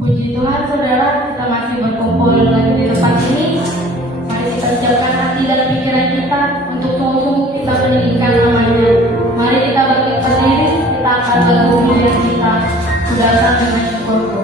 Puji Tuhan saudara, kita masih berkumpul lagi di tempat ini. Mari kita siapkan hati dan pikiran kita untuk sungguh-sungguh kita meninggikan namanya. Mari kita berdiri, kita akan bergumul yang kita sudah sampai bersyukur.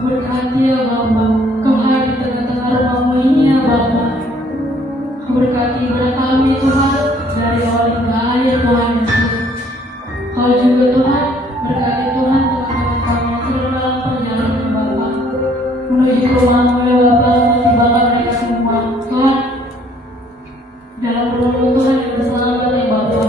Berkati ya Bapa, Kau hadir di tengah-tengah rumahmu ini ya Bapa. Kau berkati ibadah kami Tuhan, dari awal hingga akhir Tuhan Yesus. Kau juga Tuhan, berkati Tuhan teman-teman kami yang sedang dalam perjalanan Bapa, menuju ke rumahmu ya Bapa, tibalah mereka semua. Tuhan, dalam berdoa Tuhan yang berselamat ya Bapa,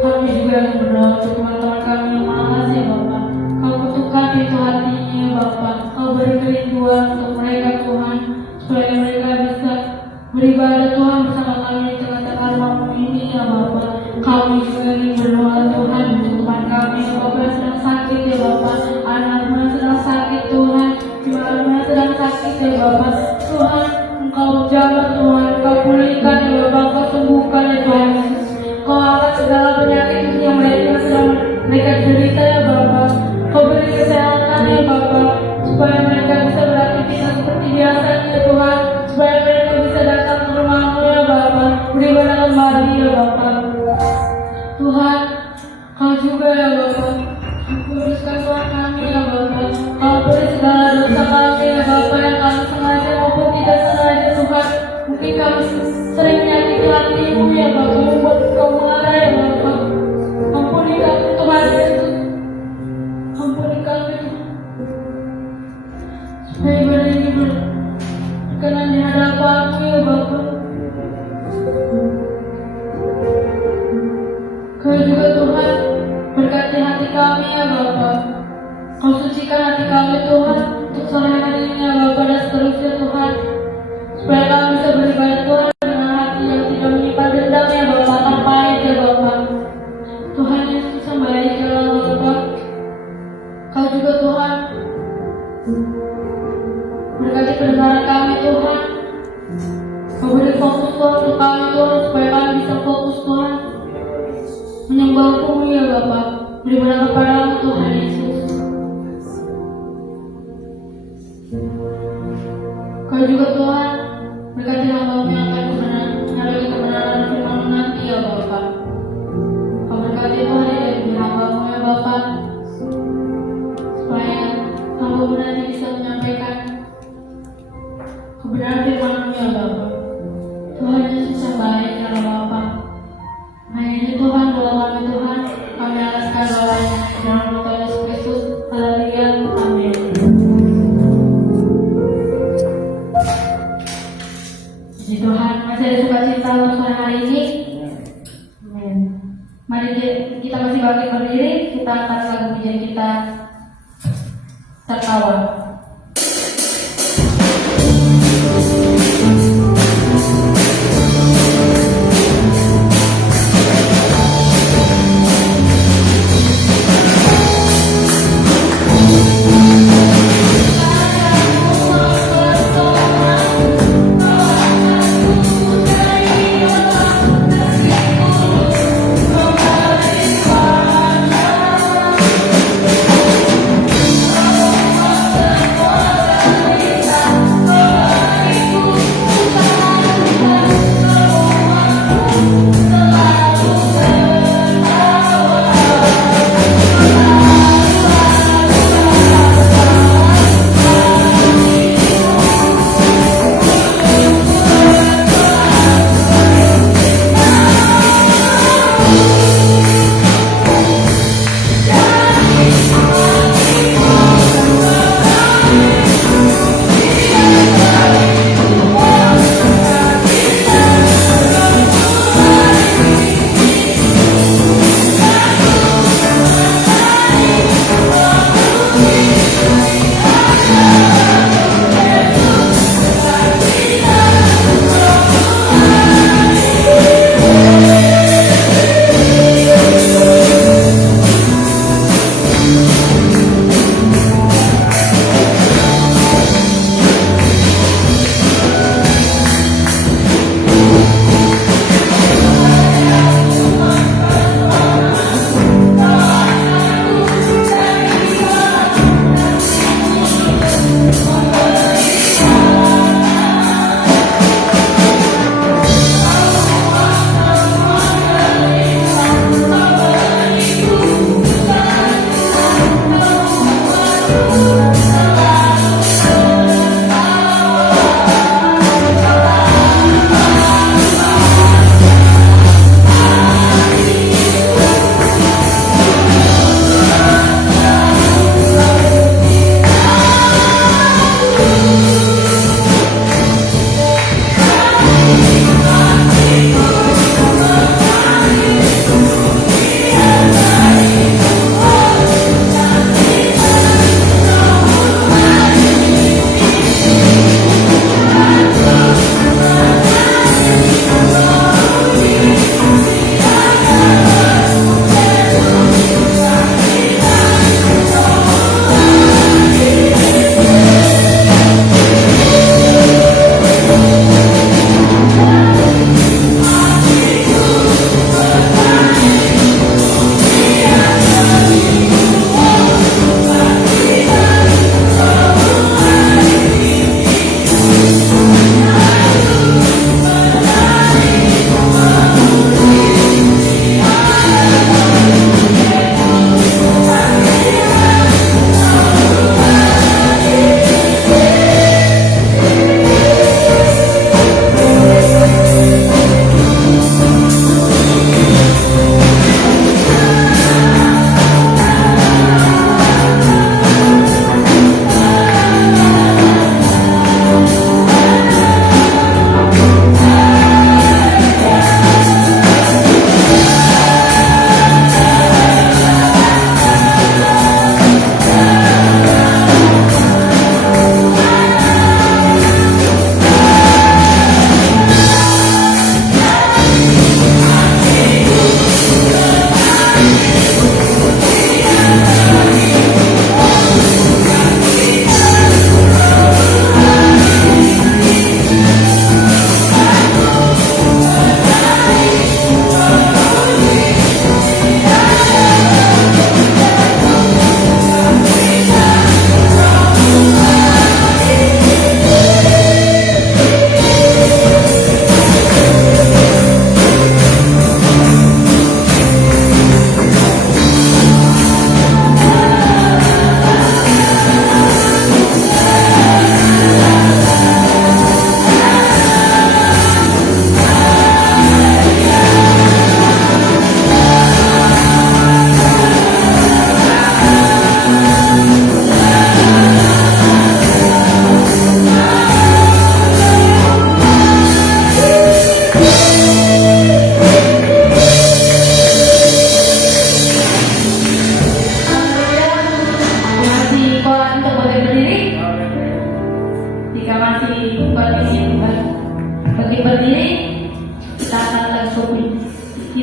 kami juga yang berdoa untuk teman-teman kami yang malas ya Bapa. Kau kutukan pintu hatinya ya Bapa, Kau beri kerinduan untuk mereka Tuhan, supaya mereka bisa beribadah Tuhan bersama kami di tengah-tengah rumahmu ini ya Bapa. Kami juga ingin berdoa Tuhan untuk teman kami yang Bapa yang sedang sakit ya Bapa, anakmu yang sedang sakit Tuhan, jiwamu yang sedang sakit ya Bapa. Tuhan, Engkau jaga Tuhan, Engkau pulihkan ya Bapa, Engkau sembuhkan ya Tuhan Yesus. Kau angkat segala penyakit yang mereka derita ya Bapa. Kau beri kesehatan ya Bapa, supaya mereka bisa beraktivitas seperti biasanya Tuhan, supaya mereka bisa datang ke rumahmu ya Bapa, beribadah kembali ya Bapa. Tuhan, Kau juga ya Bapa, kuduskan Tuhan kami ya Bapa. Kau beri segala dosa kami ya Bapa, yang kami sengaja maupun tidak sengaja Tuhan. Mungkin kami sering menyakiti hatimu ya Bapa, membuat Kau marah ya Bapa. Ampuni kami Tuhan Yesus, ampuni kami supaya ibadah ini berkenan di hadapan-Mu ya Bapa. Kau juga Tuhan, berkati hati kami ya Bapa. Kau sucikan hati kami Tuhan, untuk sore hari ini ya Bapa dan seterusnya Tuhan, supaya kami bisa beribadah Tuhan dengan hati yang tidak menyimpan dendam ya Bapa, tanpa pahit ya Bapa. Tuhan Yesus yang baik ya Bapa. Kau juga Tuhan, berkati pendengaran kami Tuhan. Kau beri fokus Tuhan untuk kami Tuhan, supaya kami bisa fokus Tuhan menyembah-Mu ya Bapa, beribadah kepada-Mu Tuhan Yesus. Kau juga Tuhan, berkati hamba-Mu yang akan menyadari kebenaran firman-Mu nanti ya Bapa. Kau berkati Tuhan dari hamba-Mu ya Bapa, supaya hamba-Mu nanti bisa menyampaikan kebenaran firman-Mu ya Bapa. Tuhan Yesus yang baik ya Bapa. Nah ini Tuhan, doa kami Tuhan, kami alaskan doanya dalam nama Tuhan Yesus Kristus. kita angkat lagu pujian kita tertawa.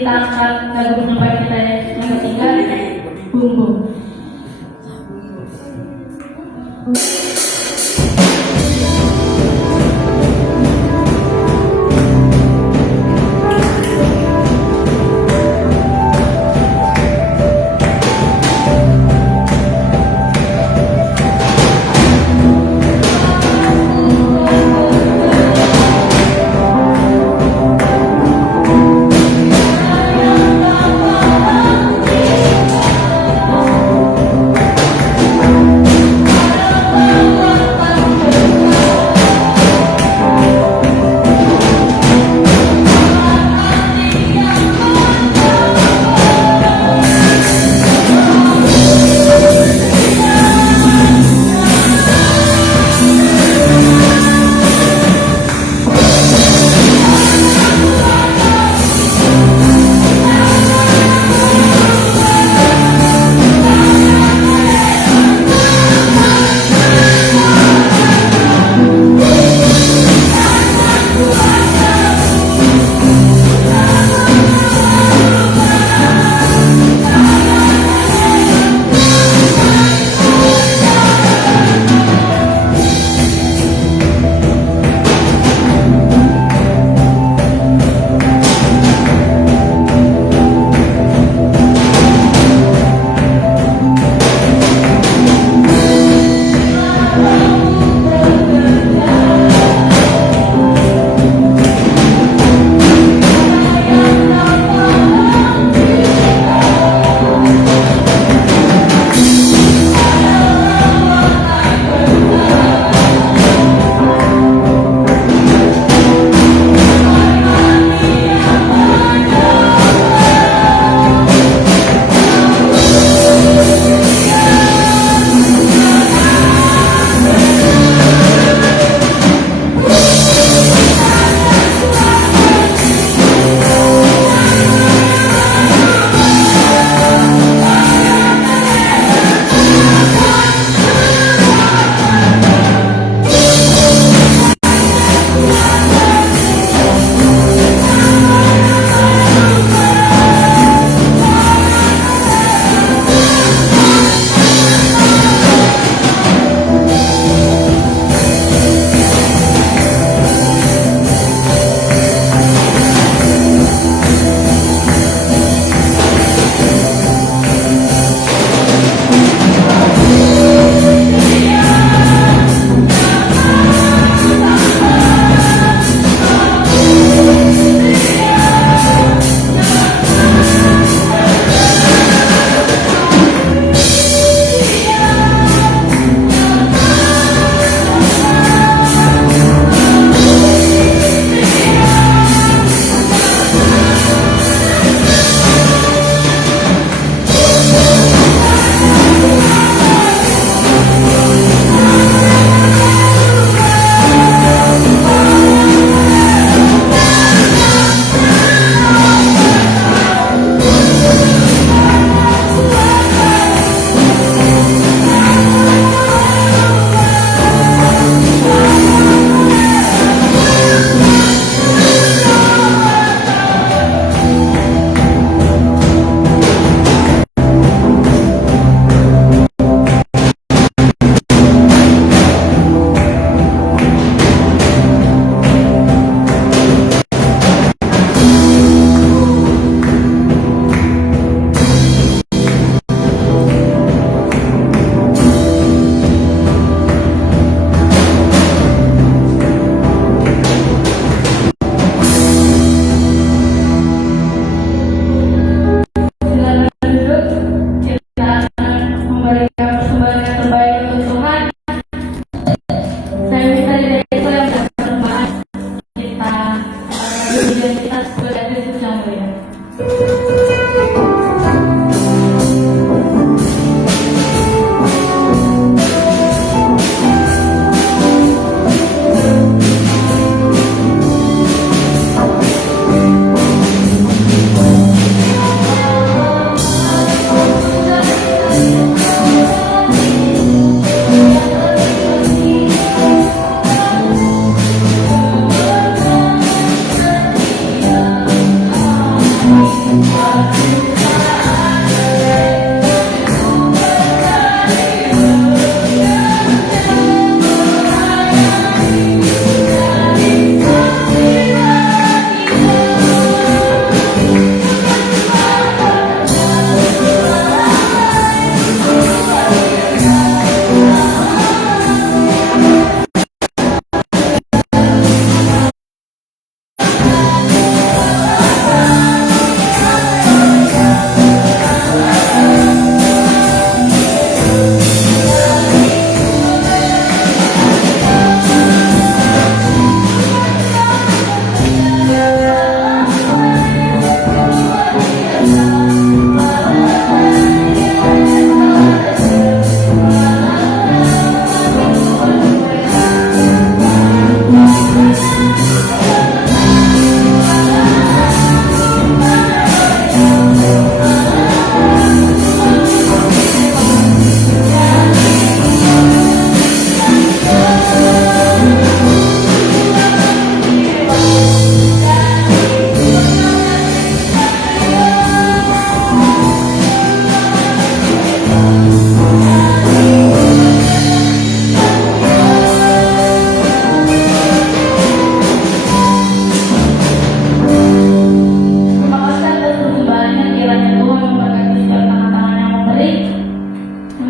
kita angkat lagu penyembah kita yang ketiga, Bumbu.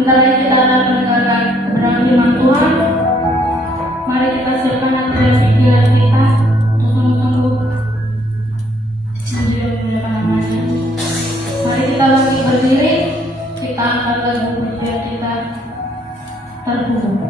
Sebentar lagi kita akan mendengarkan kebenaran firman Tuhan. Mari kita siapkan hati dan pikiran kita untuk sungguh-sungguh menjaga namanya. Mari kita bangkit berdiri, kita angkat lagu biar kita terhubung.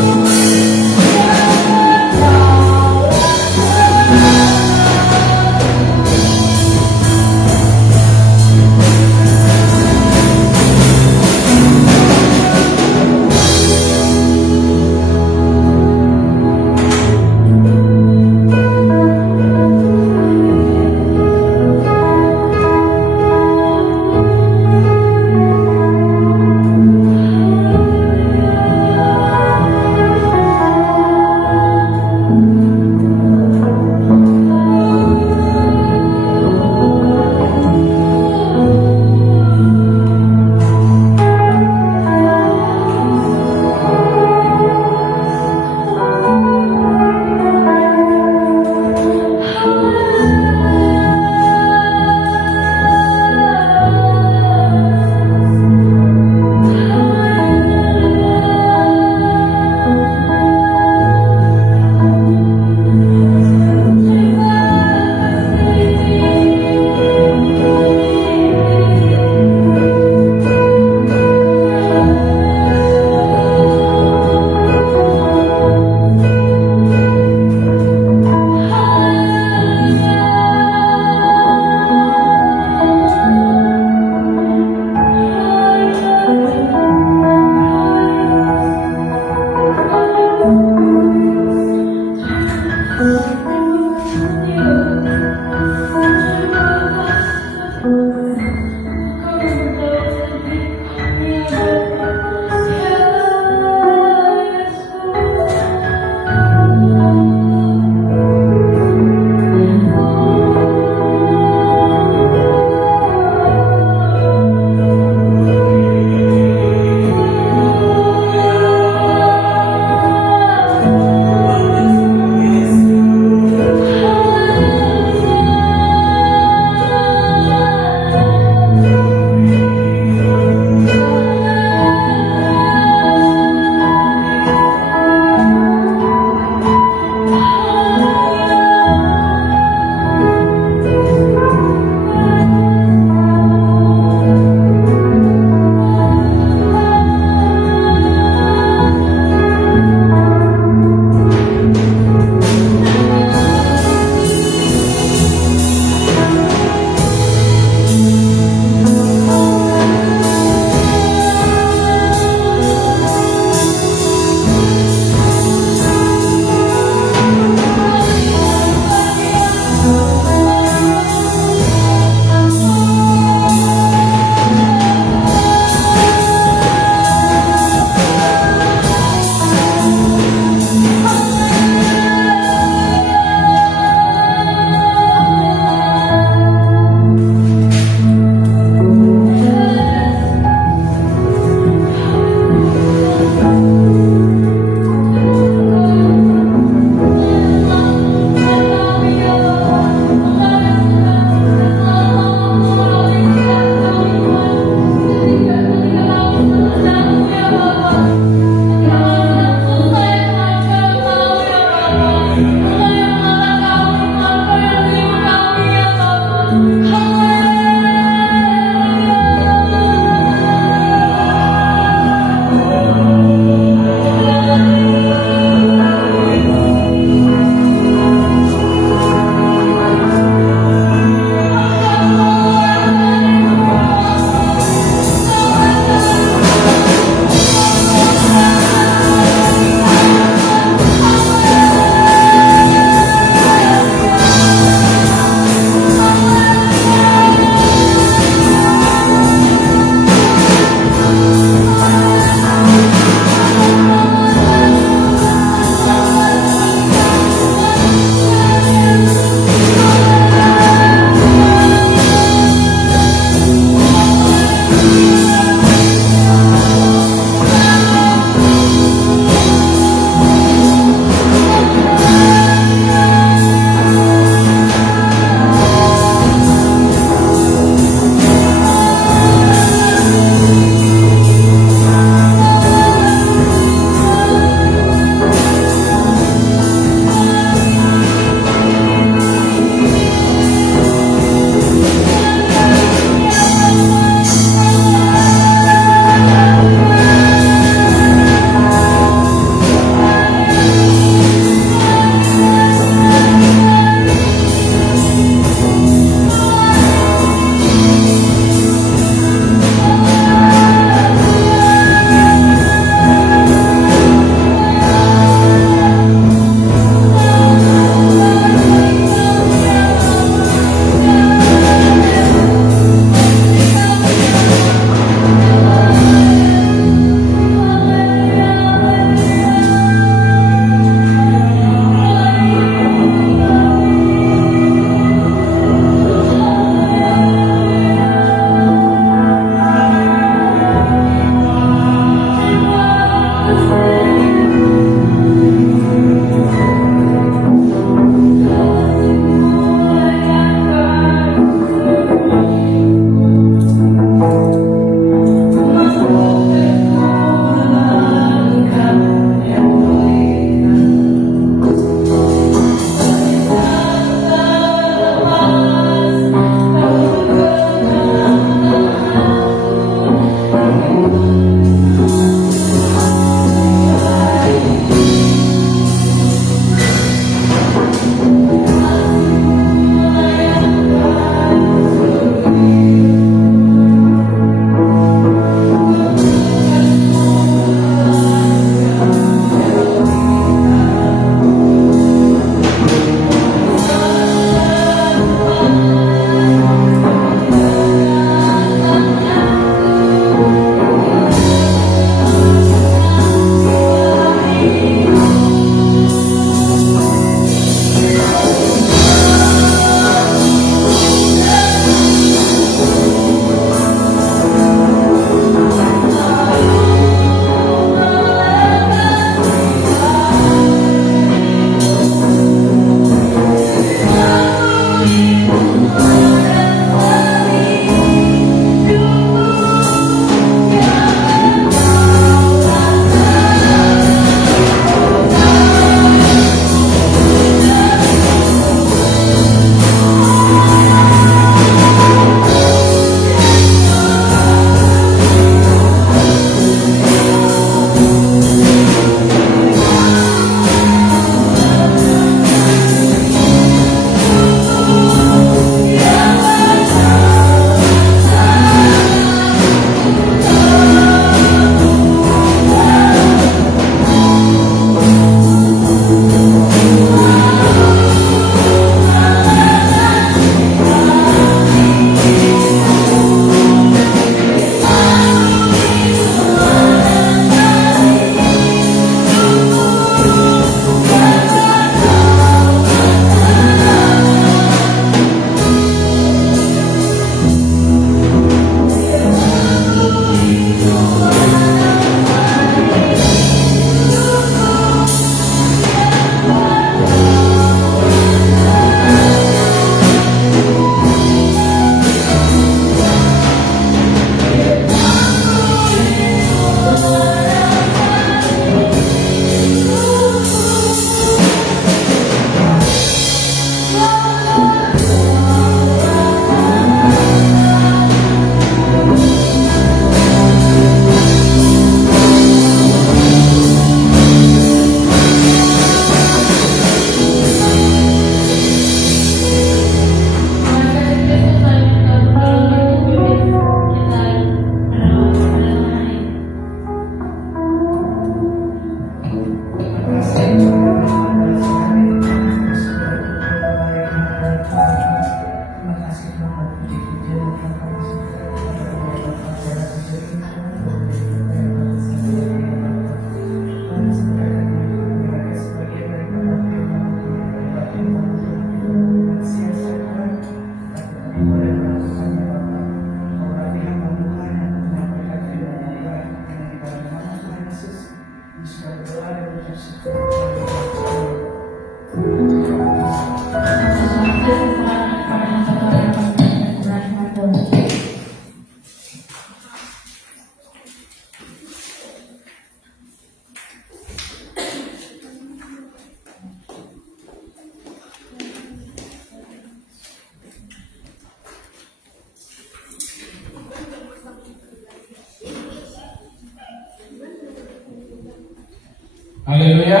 Haleluya.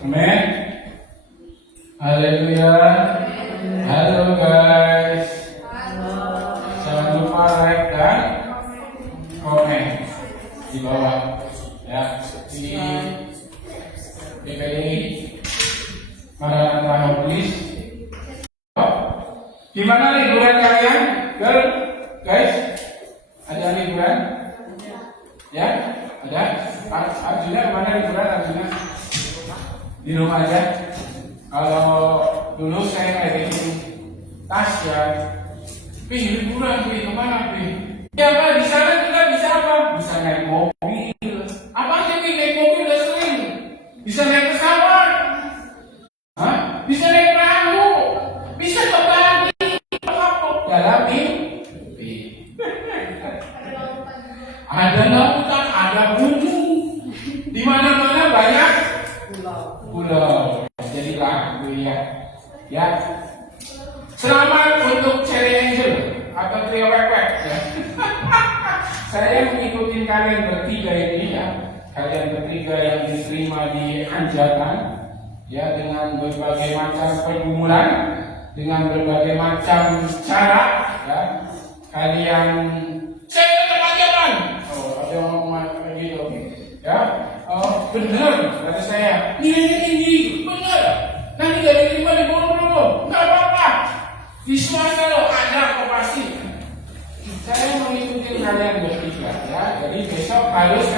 Amin. Haleluya. Halo guys. Jangan lupa like dan komen di bawah ya. Di PPI Maranatha Holis. Gimana liburan kalian? Guys, ada liburan? Ya, ada. Arjuna kemana liburan Arjuna? Di rumah aja. Kalau dulu saya kayak gitu, Tasya, liburan, kemana? Ya Pak, di sana kita bisa apa? Bisa naik mobil. Apa aja naik bisa naik pesawat, bisa naik perahu, bisa terbang dalam mimpi. Ada lautan, ada gunung, di mana-mana banyak pulau. Jadi lagu ya. Selamat untuk Cherry Angel atau Trio Wek-Wek ya. Saya mengikuti kalian bertiga ini ya. Kalian bertiga yang diterima di Anjatan ya, dengan berbagai macam pergumulan, dengan berbagai macam cara ya. Kalian saya teman-teman. Oh, ada yang ngomong begitu ya. Oh, benar kata saya. Nilainya tinggi, benar. Nanti dari 5 di bawah nggak apa-apa. Di swasta lo ada kok pasti. Saya mengikuti kalian bertiga ya. Jadi besok harus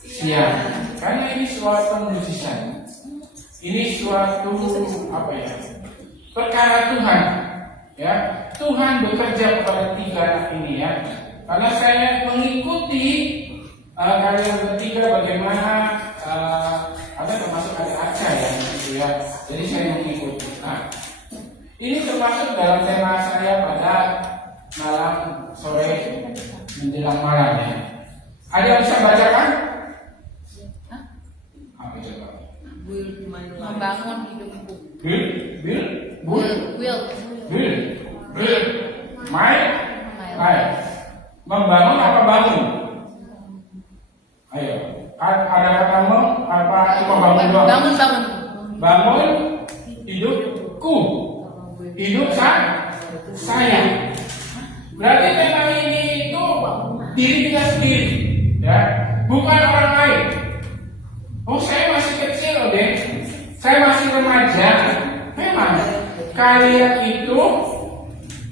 siang. Karena ini suatu mujizat. Ini suatu apa ya? Perkara Tuhan. Ya, Tuhan bekerja kepada tiga anak ini ya. Karena saya mengikuti kalian bertiga bagaimana ada termasuk ada Aca ya, gitu ya. Jadi saya mengikuti. Nah, ini termasuk dalam tema saya pada malam sore menjelang malam ya. Ada yang bisa bacakan? Apa coba? Membangun hidupku. Membangun apa bangun? Ayo, ada kata apa cuma bangun doang? Bangun hidupku, hidup saya. Berarti tema ini itu diri kita sendiri, ya, bukan orang lain. Oh, saya masih kecil loh, deh. Saya masih remaja. Memang kalian itu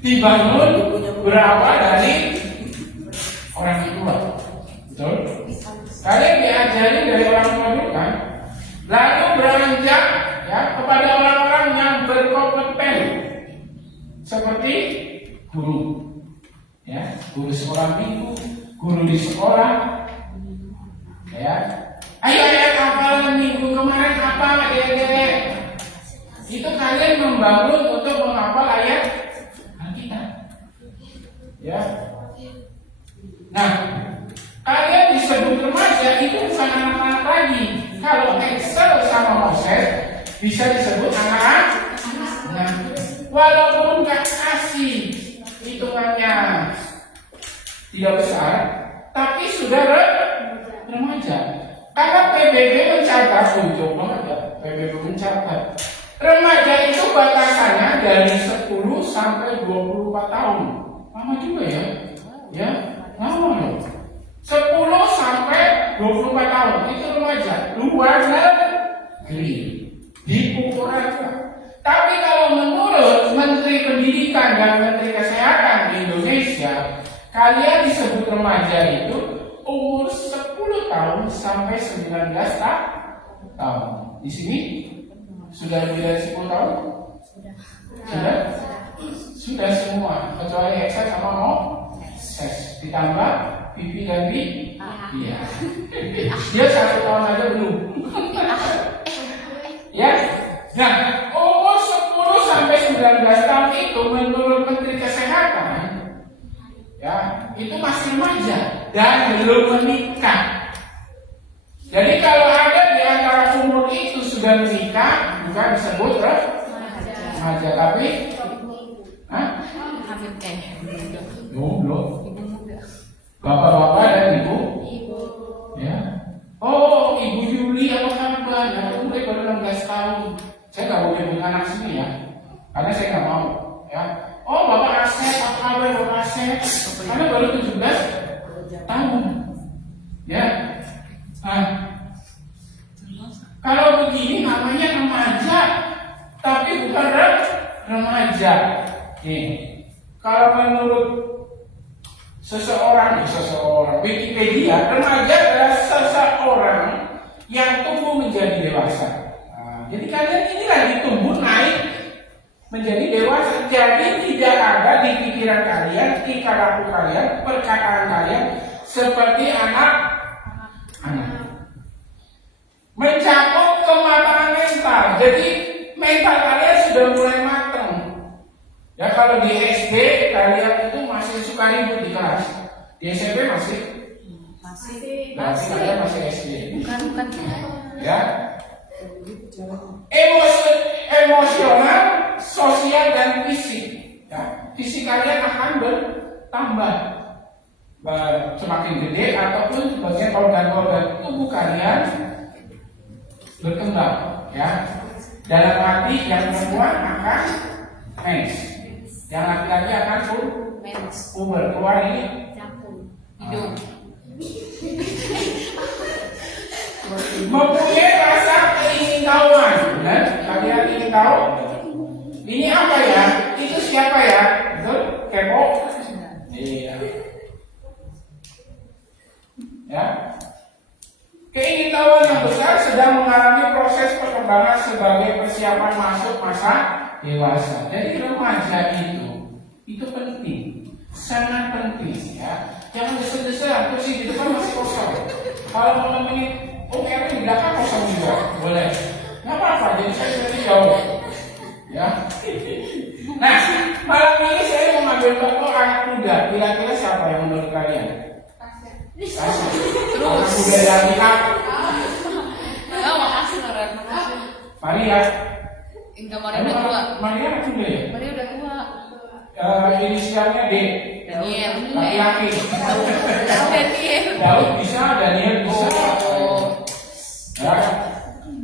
dibangun berawal dari orang tua, betul? Kalian diajari dari orang tua dulu kan, lalu beranjak ya kepada orang-orang yang berkompeten seperti guru, ya, guru sekolah minggu, guru di sekolah, ya. Ayo ayat hafalan minggu kemarin apa adek-adek? Itu kalian membangun untuk menghafal ayat Alkitab, ya. Nah, kalian disebut remaja itu bukan anak-anak lagi. Kalau Excel sama Moses bisa disebut anak-anak. Nah, walaupun nggak kasih hitungannya tidak besar, tapi sudah remaja. Karena PBB mencatat, untuk PBB mencatat remaja itu batasannya dari 10 sampai 24 tahun. Lama juga ya. Ya, lama loh. 10 sampai 24 tahun itu remaja. Luar negeri dipukul. Tapi kalau menurut Menteri Pendidikan dan Menteri Kesehatan di Indonesia, kalian disebut remaja itu umur 10 tahun sampai 19 tahun. Di sini sudah lebih dari 10 tahun? Sudah semua, kecuali Excel sama Moses. Ditambah pipi dan iya. Dia 1 tahun aja belum. Ya. Nah, umur 10 sampai 19 tahun itu menurut Menteri Kesehatan ya, itu masih remaja dan belum menikah. Jadi kalau ada di antara umur itu sudah menikah, bukan disebut remaja, tapi belum. Bapak-bapak dan ibu, ya. Oh, Ibu Yuli apa kabar? Aku mulai baru 16 tahun. Saya nggak boleh punya anak sini ya, karena saya nggak mau. Ya. Oh, Bapak Asep, apa kabar Bapak Asep? Karena baru 17 tahun. Ya. Nah, kalau begini namanya remaja, tapi bukan remaja. Nih, kalau menurut seseorang Wikipedia, remaja adalah seseorang yang tumbuh menjadi dewasa. Nah, jadi kalian ini lagi tumbuh naik menjadi dewasa. Jadi tidak ada di pikiran kalian, tingkah laku kalian, perkataan kalian seperti anak-anak. Mencapai Di SMP masih? Berarti kalian masih SD. Bukan. Ya. Emosional, sosial dan fisik. Ya. Fisik kalian akan bertambah. Semakin gede ataupun sebagian organ-organ tubuh kalian berkembang. Ya. Dalam arti yang perempuan akan mens, yang laki-laki akan puber. Keluar ini Hidung. mempunyai rasa keingintahuan. Dan kalian ingin tahu ini apa ya? Itu siapa ya? Betul? Kepo? Iya. Ya. Keingintahuan yang besar sedang mengalami proses perkembangan sebagai persiapan masuk masa dewasa. Jadi remaja itu penting, sangat penting ya. Jangan desa-desa, kursi di depan masih kosong. Kalau mau nemenin OKR di belakang kosong juga, boleh. Nggak apa-apa, jadi saya berarti jauh. Ya. Nah, malam ini saya mau ngambil tokoh anak muda. Kira-kira siapa yang menurut kalian? Terus muda dari makasih Loren. Maria. Enggak, Maria udah tua. Maria anak muda ya? Maria udah tua. Inisialnya D. Daniel. Laki-laki. Daniel. Daud bisa, Daniel bisa. Ya.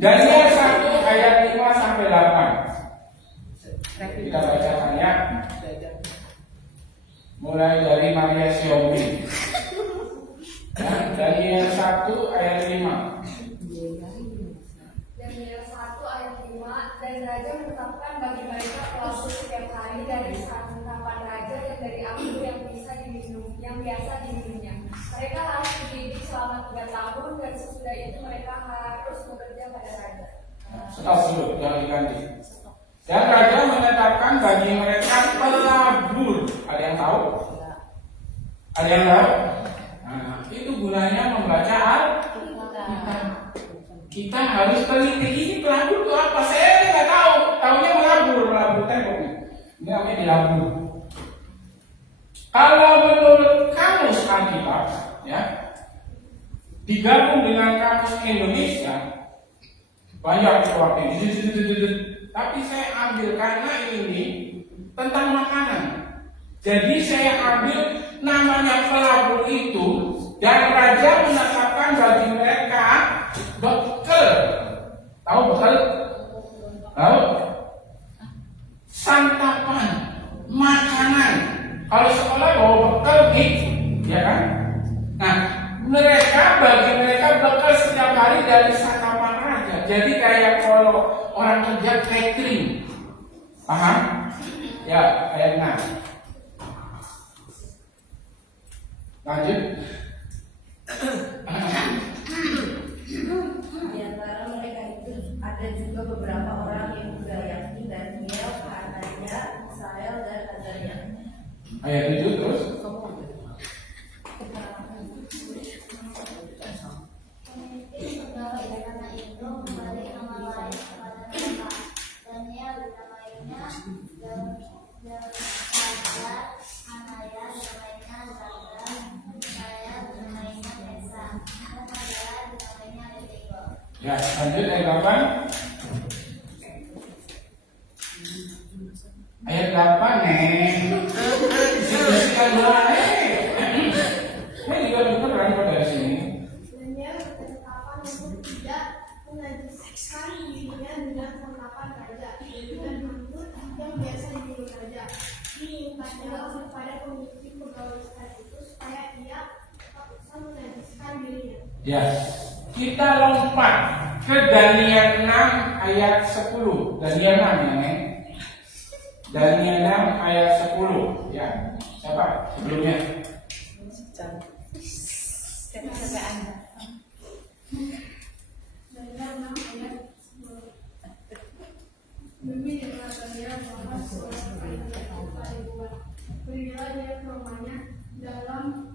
Daniel 1 ayat 5 sampai 8. Kita bacakan ya. Mulai dari Maria Xiaomi. Ya, Daniel 1 ayat 5. Daniel 1 ayat 5, dan raja menetapkan bagi mereka pelaku setiap hari dari santapan raja dan dari anggur yang biasa diminumnya. Mereka harus dididik selama 3 tahun dan sesudah itu mereka harus bekerja pada raja. Stop dulu, jangan diganti. Dan raja menetapkan bagi mereka pelabur. Ada yang tahu? Ada yang tahu? Nah, itu gunanya membaca Alkitab. Kita harus teliti, ini pelabur itu apa? Saya nggak tahu. Taunya melabur tembok. Ini namanya dilabur. Kalau menurut kamus Alkitab, ya, digabung dengan kamus Indonesia, banyak waktu ini. Tapi saya ambil karena ini tentang makanan. Jadi saya ambil namanya pelabur itu, dan raja menetapkan bagi mereka bekal. Tahu bekal? Tahu? Santapan, makanan. Kalau sekolah bawa bekal gitu, ya kan? Nah, bagi mereka bekal setiap hari dari santapan raja. Jadi kayak kalau orang kerja catering, paham? Ya, ayat 6. Lanjut. Di antara mereka itu ada juga beberapa orang yang Yakni, Daniel, Hananya, Misael, dan Azaria. Ayat 7 terus. Ya, lanjut ayat 8. Ayat 8 Diskusikan dulu Ini juga beneran kok dari sini. Daniel berketetapan untuk tidak menajiskan dirinya dengan santapan raja dan anggur yang biasa diminum raja. Diingatnya kepada pemimpin pegawai itu supaya ia tak bisa menajiskan dirinya. Ya, kita lompat ke Daniel 6 ayat 10. Daniel 6 ya, Neng. Daniel 6 ayat 10. Ya, siapa sebelumnya? Siapa Anda? Daniel 6 ayat 10. Demi dikatakannya bahwa seorang kaya buat berilah dia ke rumahnya dalam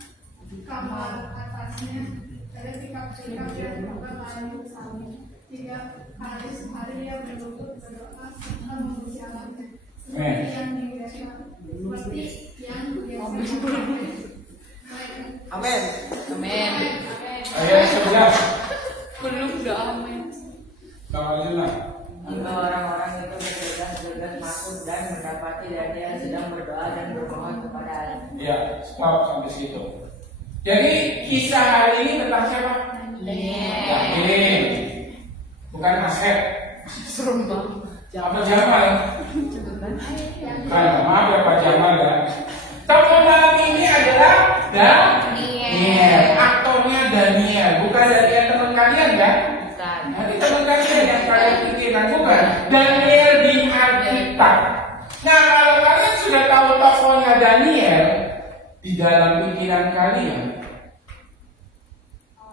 kamar atasnya ada sikap-sikap yang bukan lain bersama. 3 hari sehari dia berlutut berdoa serta mempersiapkannya seperti yang biasa mereka Amin. Amin. Ayat 11. Belum udah amin. Bang Arjuna. Jika orang-orang itu bergegas masuk dan mendapati Daniel sedang berdoa dan bermohon kepada Allah. Ya, stop sampai situ. Jadi kisah hari ini tentang siapa? Daniel. Bukan Asep. Serem banget. Apa Jamal? Bukan, maaf ya Pak Jamal ya. Tokoh malam ini adalah Daniel. Aktornya Daniel. Bukan dari yang teman kalian kan? Bukan. Nanti teman kalian yang kalian pikirkan bukan. Daniel di Alkitab. Nah kalau kalian sudah tahu tokohnya Daniel di dalam pikiran kalian,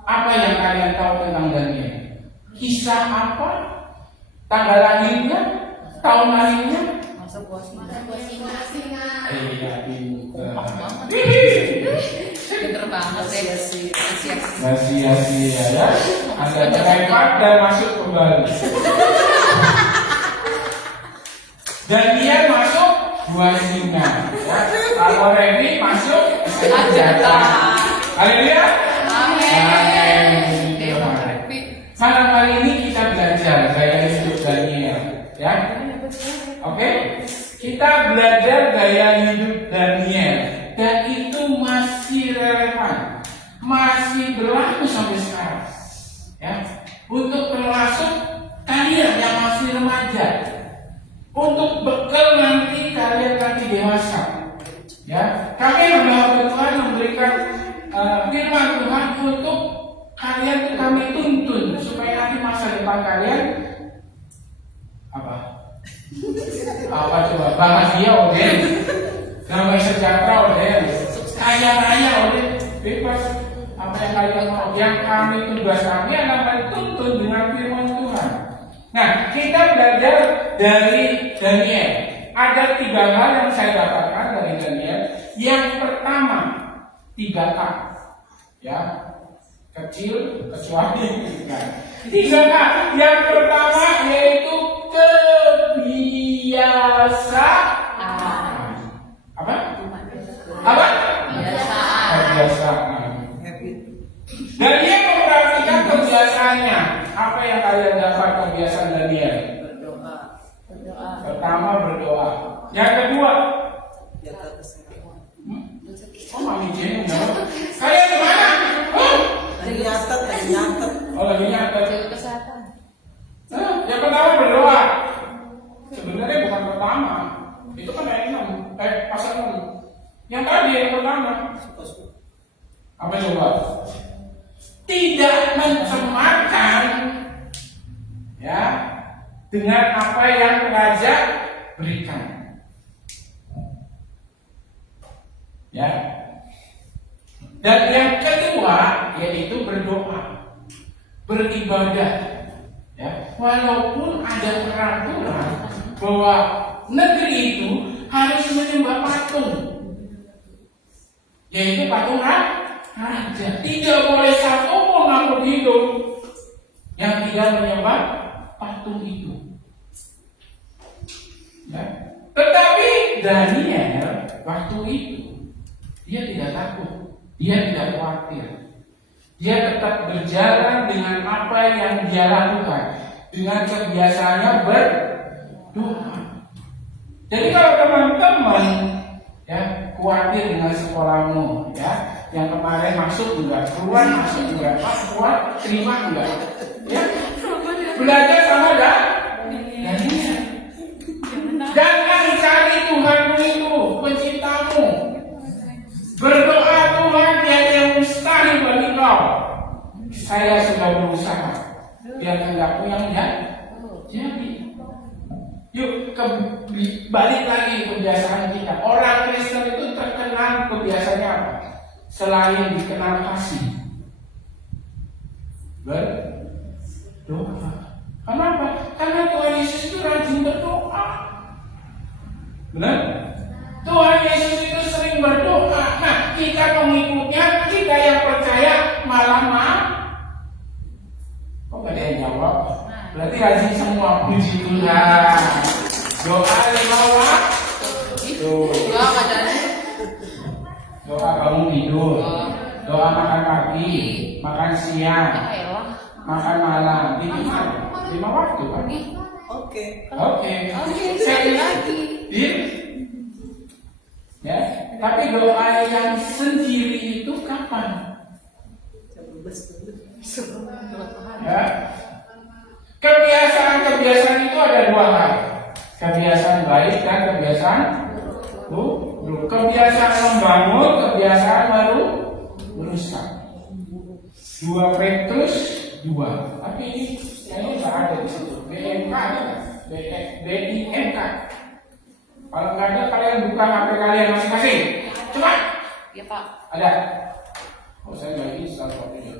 apa yang kalian tahu tentang Daniel? Kisah apa? Tanggal lahirnya? Tahun lahirnya? Masa puas Singa. Iya, pintar. pinter banget deh. Sia-sia ya. Anda terlempar dan masuk kembali. Daniel masuk dua singa. Ya. Kalau Remy masuk Ajata. Haleluya. Amin. Malam kali ini kita belajar gaya hidup Daniel, ya. Oke? Kita belajar gaya hidup Daniel dan itu masih relevan, masih berlaku sampai sekarang. Ya. Untuk termasuk kalian yang masih remaja, untuk bekal nanti kalian nanti dewasa. Ya, kami berdoa Tuhan memberikan firman Tuhan untuk kalian kami tuntun supaya nanti masa depan kalian apa coba bahagia Oden, damai sejahtera Oden, kaya raya Oden, bebas apa yang kalian mau. Yang kami tugas kami adalah tuntun dengan firman Tuhan. Nah kita belajar dari Daniel. Ada 3 hal yang saya dapatkan dari Daniel. Yang pertama 3K, ya. Kecil kecuali kan. 3K. Yang pertama yaitu kebiasaan. Apa? Kebiasaan. Daniel memperhatikan kebiasaannya. Apa yang kalian dapat kebiasaan Daniel? Pertama berdoa. Yang kedua, oh mami Jen jawab. Kalian kemana? Lagi nyatet. Oh lagi nyatet. Jaga kesehatan. Yang pertama berdoa. Sebenarnya bukan pertama. Itu kan ayat 6, pasal 6. Yang tadi yang pertama. Apa coba? Tidak mencemarkan, ya, dengan apa yang raja berikan. Ya. Dan yang kedua yaitu berdoa, beribadah. Ya, walaupun ada peraturan bahwa negeri itu harus menyembah patung, yaitu patung raja. Tidak boleh satu pun makhluk hidup yang tidak menyembah patung itu. Ya. Tetapi Daniel waktu itu dia tidak takut, dia tidak khawatir. Dia tetap berjalan dengan apa yang dia lakukan, dengan kebiasaannya berdoa. Jadi kalau teman-teman ya khawatir dengan sekolahmu, ya yang kemarin masuk enggak, keluar masuk enggak, keluar terima enggak, ya belajar sama Daniel. Jangan cari Tuhanmu itu, penciptamu. Berdoa Tuhan tiada yang mustahil bagi kau. Saya sudah berusaha biar enggakmu yang jadi. Yuk balik lagi kebiasaan kita. Orang Kristen itu terkenal kebiasaannya apa? Selain dikenal kasih, berdoa. Kenapa? Karena Tuhan Yesus itu rajin berdoa. Benar? Tuhan Yesus itu sering berdoa. Nah, kita pengikutnya, kita yang percaya malah kok gak ada yang jawab? Berarti rajin semua, puji Tuhan. Doa 5 waktu. Doa kadang. Doa kamu tidur. Doa makan pagi, makan siang, Ya elah. makan malam. Lima waktu kan? Oke. Oke. Oke, sekali Serius? lagi. Deal? Ya. Tapi doa yang sendiri itu kapan? Ya. Kebiasaan itu ada dua hal. Kebiasaan baik dan kebiasaan buruk. Kebiasaan membangun, kebiasaan baru merusak. 2 Petrus 2. Tapi ini nggak ada di situ. BMK ada nggak? BIMK. Kalau nggak ada, kalian buka HP kalian masing-masing. Coba. Ya Pak. Ada. Oh, saya nggak bisa soalnya.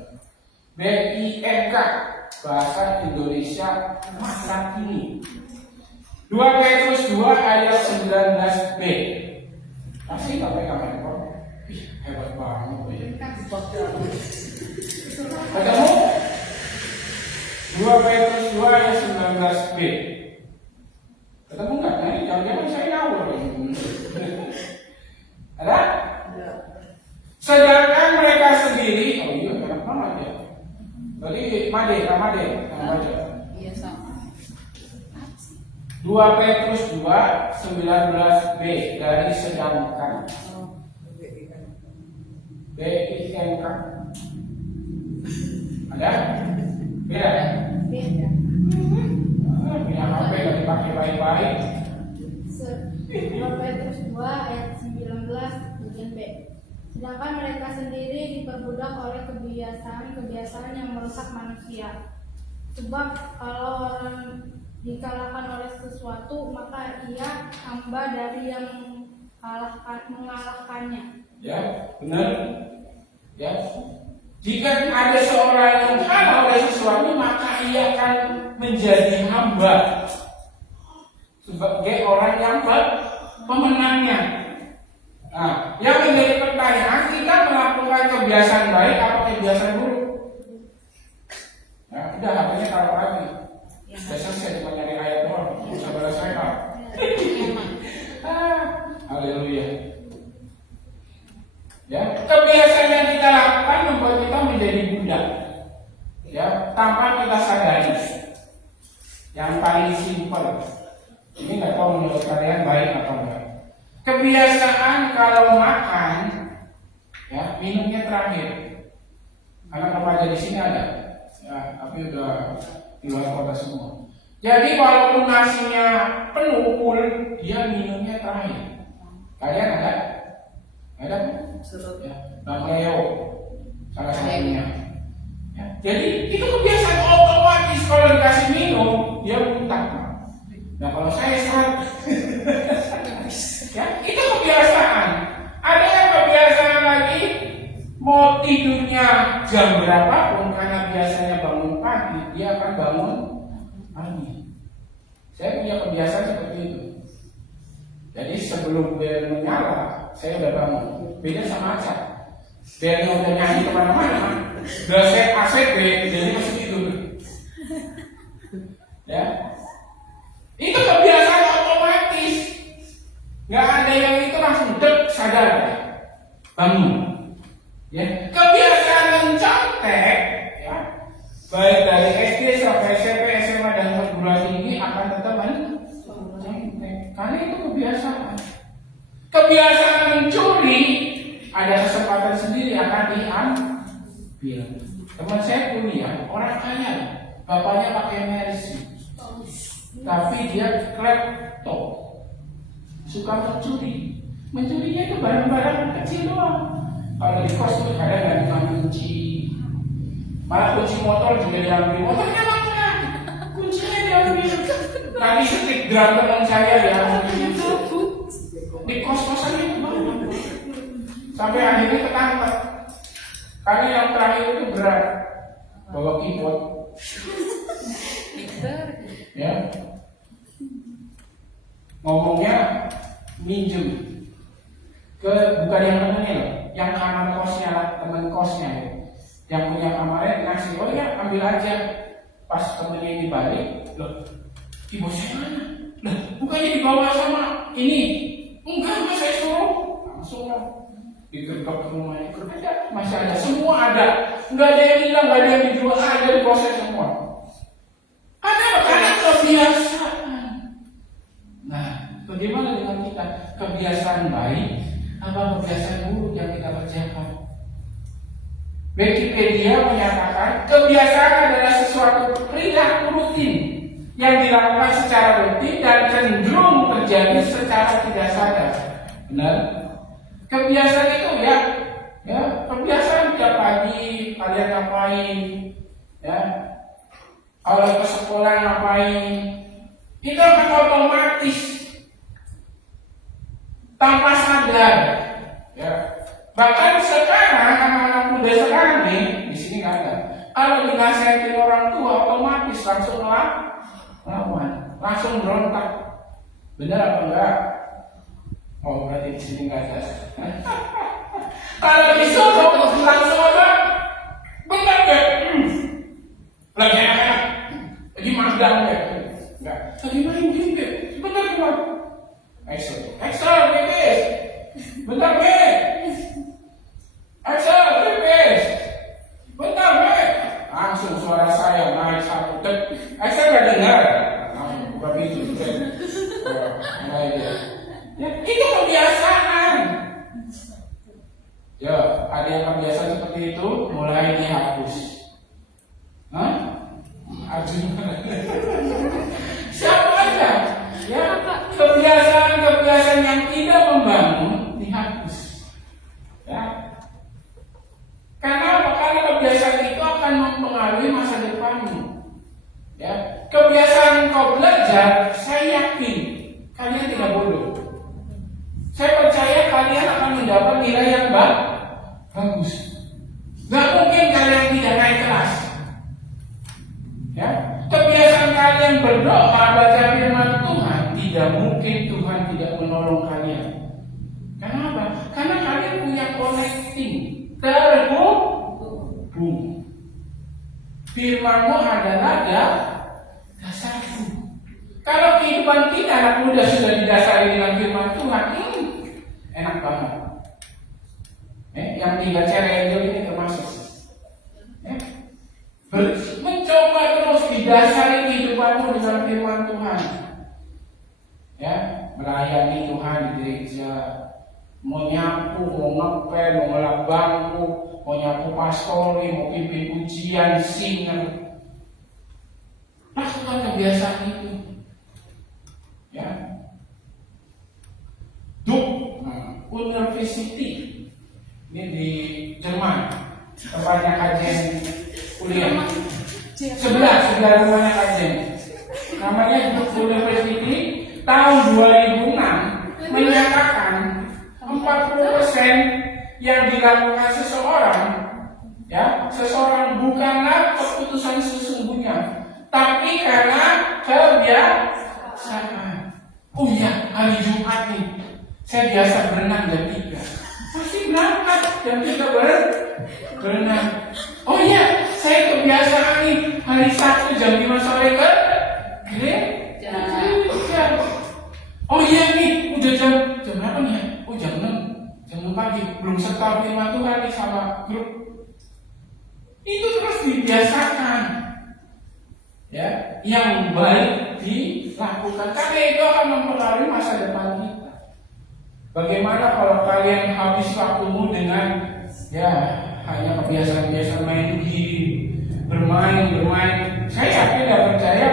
BIMK, bahasa Indonesia masa kini. 2 Petrus 2 ayat 19b. Masih nggak pegang handphone? Ih, hebat banget ya. Ketemu? 2 Petrus 2 ayat 19b. Ketemu nggak? Nah, ini jangan-jangan saya ngawur. Ada? Sedangkan mereka sendiri, oh iya, enak banget ya. Berarti Made. Iya sama. 2 Petrus 2 19b dari sedangkan. BIMK. Ada? Beda? Beda. Punya HP nggak dipakai baik-baik. 2 Petrus 2 ayat 19 bagian B. Sedangkan mereka sendiri diperbudak oleh kebiasaan-kebiasaan yang merusak manusia. Sebab kalau orang dikalahkan oleh sesuatu, maka ia hamba dari yang mengalahkannya. Ya, benar. Ya. Jika ada seorang yang kalah oleh sesuatu, maka ia akan menjadi hamba sebagai orang yang pemenangnya. Nah, yang menjadi pertanyaan, kita melakukan kebiasaan baik atau kebiasaan buruk? Ya, udah HP-nya taruh lagi. Biasanya saya cuma nyari ayat doang, bisa balas saya. Haleluya. Ya, kebiasaan yang kita lakukan membuat kita menjadi budak. Ya, tanpa kita sadari. Yang paling simpel. Ini nggak tahu menurut kalian baik atau enggak. Kebiasaan kalau makan, ya minumnya terakhir. Karena remaja di sini ada, ya, tapi udah di luar kota semua. Jadi walaupun nasinya penuh full, dia minumnya terakhir. Kalian ada? Ada? Ya, Bang Leo, salah satunya. Ya, jadi itu kebiasaan otomatis kalau dikasih minum dia muntah. Nah kalau saya saat ya, itu kebiasaan. Ada yang kebiasaan lagi mau tidurnya jam berapapun karena biasanya bangun pagi, dia akan bangun pagi. Saya punya kebiasaan seperti itu. Jadi sebelum bel menyala, saya udah bangun. Beda sama Aca. Belnya udah nyanyi kemana-mana, udah set aset jadi masih tidur. Ya, itu kebiasaan otomatis. Nggak ada yang itu langsung sadar ya. Bangun. Ya, kebiasaan mencontek ya, baik dari SD sampai SMP, SMA dan perguruan tinggi akan tetap mencontek. Karena itu kebiasaan. Kebiasaan mencuri ada kesempatan sendiri akan diambil. Teman saya kuliah, orang kaya, bapaknya pakai Mercy, tapi dia klepto, suka mencuri. Mencurinya itu barang-barang kecil doang. Kalau di kos itu kadang nggak dikunci, malah kunci motor juga diambil. Motornya mana? Kuncinya diambil. Tadi setik drum teman saya diambil. Di kos-kosan itu banyak. Sampai akhirnya ketangkep. Karena yang terakhir itu berat, bawa keyboard. Ya. Ngomongnya minjem ke bukan yang temennya loh, yang kamar kosnya lah, teman kosnya ya. Yang punya kamarnya ngasih, oh ya ambil aja. Pas temennya ini balik, loh, keyboardnya mana? Loh, bukannya dibawa sama ini? Enggak, mas saya suruh langsung lah. digerebek ke rumahnya, ada, masih ada, semua ada, nggak ada yang hilang, nggak ada yang dijual, ada diproses semua. Karena kebiasaan. Nah, bagaimana dengan kita? Kebiasaan baik apa kebiasaan buruk yang kita kerjakan? Wikipedia menyatakan kebiasaan adalah sesuatu perilaku rutin yang dilakukan secara rutin dan cenderung terjadi secara tidak sadar. Benar? Kebiasaan itu ya kebiasaan tiap pagi kalian ngapain, ya, kalau ke sekolah ngapain, itu akan otomatis tanpa sadar, ya. Bahkan sekarang anak-anak muda sekarang nih di sini nggak ada. Kalau dinasihatin orang tua otomatis langsung lawan, langsung berontak. Benar apa enggak? Oh berarti di sini nggak ada. Kalau disuruh langsung apa? Benar deh. Lagi anak, lagi magang deh. Enggak. Lagi main game deh. Benar gimana? Ekstra, guys. Bentar, guys. Ekstra, guys. Bentar, guys. Langsung suara saya naik satu. Ekstra nggak dengar. Bukan itu. Ya, itu kebiasaan. Ya, ada yang kebiasaan seperti itu, mulai dihapus. Hah? Siapa aja? Ya, kebiasaan yang tidak membangun dihapus. Ya. Karena apa? Karena kebiasaan itu akan mempengaruhi masa depanmu. Ya, kebiasaan kau belajar, saya yakin kalian tidak bodoh. Saya percaya kalian akan mendapat nilai yang bagus. Gak mungkin kalian tidak naik kelas. Ya, kebiasaan kalian berdoa baca firman Tuhan, tidak mungkin Tuhan tidak menolong kalian. Kenapa? Karena kalian punya connecting terhubung. Firman-Mu adalah dasarku. Kalau kehidupan kita anak muda sudah didasari dengan firman Tuhan, enak banget. Yang 3 cara angel ini termasuk. Mencoba terus didasari kehidupanmu dengan firman Tuhan. Ya, melayani Tuhan di gereja, mau nyapu, mau ngepel, mau ngelap bangku, mau nyapu pastori, mau pimpin ujian, singer. Lakukan kebiasaan itu. Ya, University ini di Jerman, tempatnya kajian kuliah. Sebelah rumahnya kajian. Namanya University. Tahun 2006 menyatakan 40% yang dilakukan seseorang bukanlah keputusan sesungguhnya, tapi karena kebiasaan. Oh iya, hari Jumat nih, saya biasa berenang jam 3. Pasti berangkat jam 3 berenang. Oh iya, saya kebiasaan nih, hari Sabtu jam 5 sore ke gereja. Oh iya nih, udah jam berapa nih ya? Oh jam 6 pagi, belum setel firman Tuhan nih sama grup. Itu terus dibiasakan. Ya, yang baik dilakukan, karena itu akan mempengaruhi masa depan kita. Bagaimana kalau kalian habis waktumu dengan hanya kebiasaan-kebiasaan main game, bermain? Saya yakin dan percaya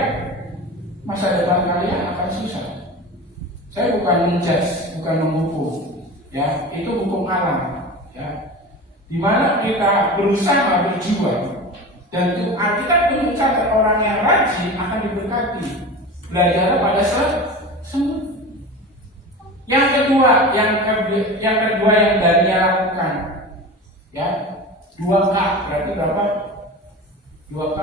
masa depan kalian akan susah. Saya bukan menjudge, bukan menghukum, ya, itu hukum alam, ya. Di mana kita berusaha berjuang, dan itu kita mencatat orang yang rajin akan diberkati. Belajar pada semua. Yang kedua yang Daniel lakukan, ya, 2K berarti berapa? 2K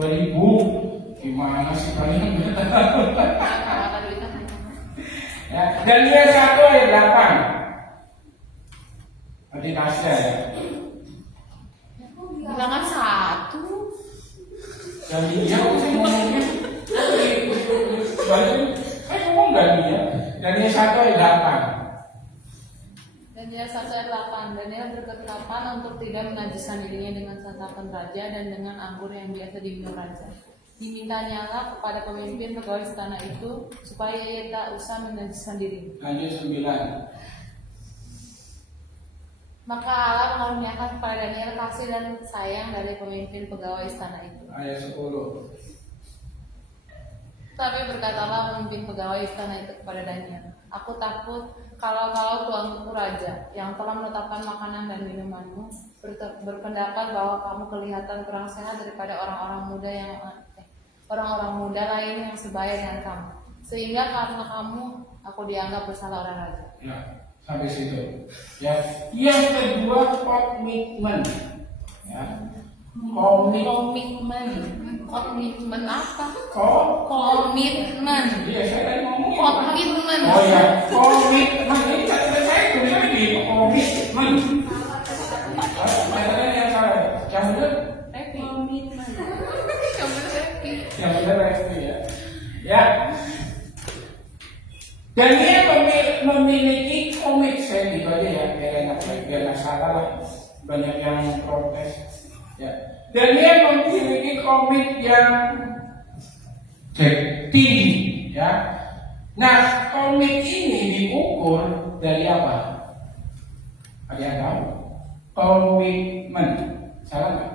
2000. Gimana sih kalian? Ya, Daniel 1 ayat 8. Nanti kasih ya. Bilangan 1. Daniel saya ngomongnya. Saya ngomong Daniel. Daniel 1 ayat 8. Ya 1 ayat 8. Daniel berketetapan untuk tidak menajiskan dirinya dengan santapan raja dan dengan anggur yang biasa diminum raja. Dimintanyalah kepada pemimpin pegawai istana itu supaya ia tak usah menajiskan diri. Lanjut 9. Maka Allah mengaruniakan kepada Daniel kasih dan sayang dari pemimpin pegawai istana itu. Ayat 10. Tapi berkatalah pemimpin pegawai istana itu kepada Daniel, aku takut kalau tuanku raja yang telah menetapkan makanan dan minumanmu berpendapat bahwa kamu kelihatan kurang sehat daripada orang-orang muda lain yang sebaya dengan kamu, sehingga karena kamu aku dianggap bersalah oleh raja. Ya, sampai situ. Ya, yang kedua komitmen. Ya, Komitmen apa? Komitmen. Komitmen. Iya, saya tadi ngomong. Komitmen. Oh ya, komitmen. Ini catatan saya tulisannya di komitmen. Catatan yang salah. Yang benar? Komitmen. Yang benar Revi ya. Ya. Dan dia memiliki komit, saya gitu aja ya, biar nggak salah lah. Banyak yang protes. Ya. Dan dia memiliki komit yang tinggi, ya. Nah, komit ini diukur dari apa? Ada yang tahu? Komitmen, salah nggak?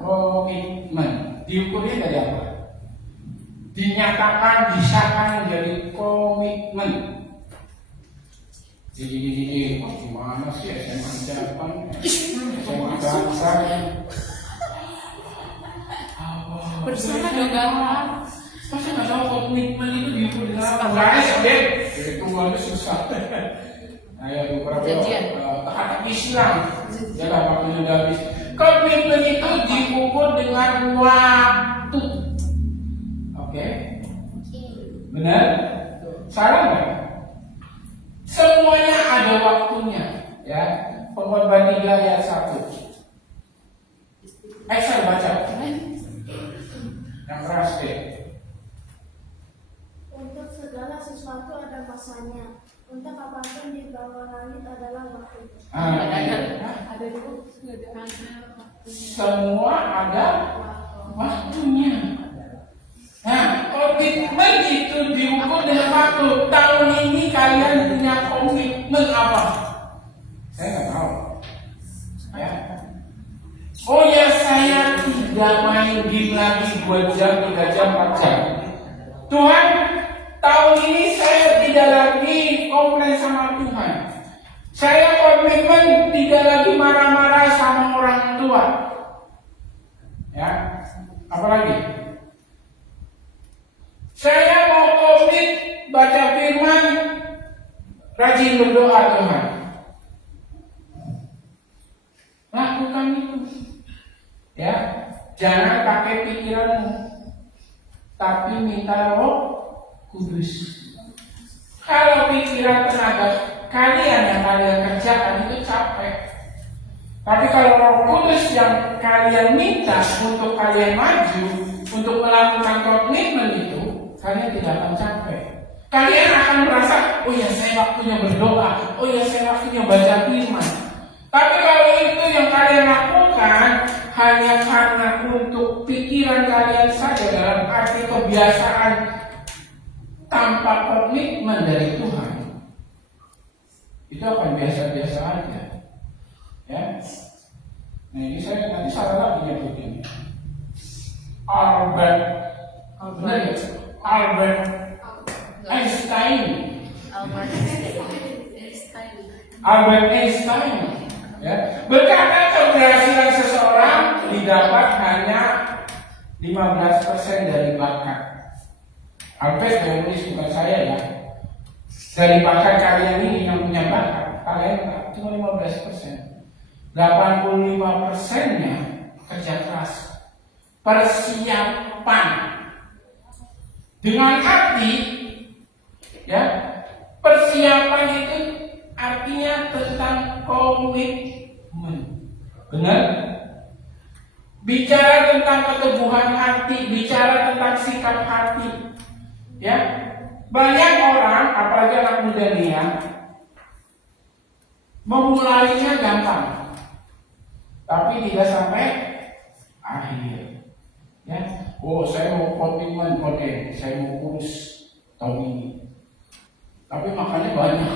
Komitmen diukurnya dari apa? Dinyatakan, disahkan jadi komitmen. Jadi gimana sih SMA Japan, SMA Bangsa? Bersama juga. Masa nggak tahu komitmen itu diukur dengan apa? Nggak deh, itu aja susah. Nah ya beberapa kata Islam, jangan waktunya udah habis. Komitmen itu diukur dengan waktu. Oke, benar? Salah nggak? Semuanya ada waktunya, ya. Pengkhotbah 3 ayat 1. Saya baca. Yang keras deh. Untuk segala sesuatu ada masanya. Untuk apapun di bawah langit adalah waktunya. Ada dulu. Semua ada waktunya. Nah, komitmen itu diukur dengan waktu. Tahun ini kalian punya komitmen apa? Saya nggak tahu. Ya. Oh ya, saya tidak main game lagi 2 jam, 3 jam, 4 jam. Tuhan, tahun ini saya tidak lagi komplain sama Tuhan. Saya komitmen tidak lagi marah-marah sama orang tua. Ya, apalagi? Saya mau komit baca firman, rajin berdoa Tuhan. Lakukan itu. Ya, jangan pakai pikiranmu, tapi minta Roh Kudus. Kalau pikiran tenaga kalian yang kalian kerjakan itu capek. Tapi kalau Roh Kudus yang kalian minta untuk kalian maju, untuk melakukan komitmen itu, kalian tidak akan capek. Kalian akan merasa, oh ya saya waktunya berdoa, oh ya saya waktunya baca firman. Tapi kalau itu yang kalian lakukan hanya karena untuk pikiran kalian saja, dalam arti kebiasaan tanpa komitmen dari Tuhan, itu akan biasa-biasa aja. Ya. Nah ini saya nanti salah lagi nyebut ini. Albert Einstein. Albert Einstein. Ya. Berkata keberhasilan seseorang didapat hanya 15% dari bakat. Albert yang nulis bukan saya ya. Dari bakat kalian ini yang punya bakat, kalian cuma 15%. 85%-nya kerja keras, persiapan. Dengan arti, ya, persiapan itu artinya tentang komitmen. Benar? Bicara tentang keteguhan hati, bicara tentang sikap hati. Ya, banyak orang, apalagi anak muda nih ya, Memulainya gampang, tapi tidak sampai akhir. Ya, oh saya mau komitmen, oke, saya mau kurus tahun ini, tapi makannya banyak.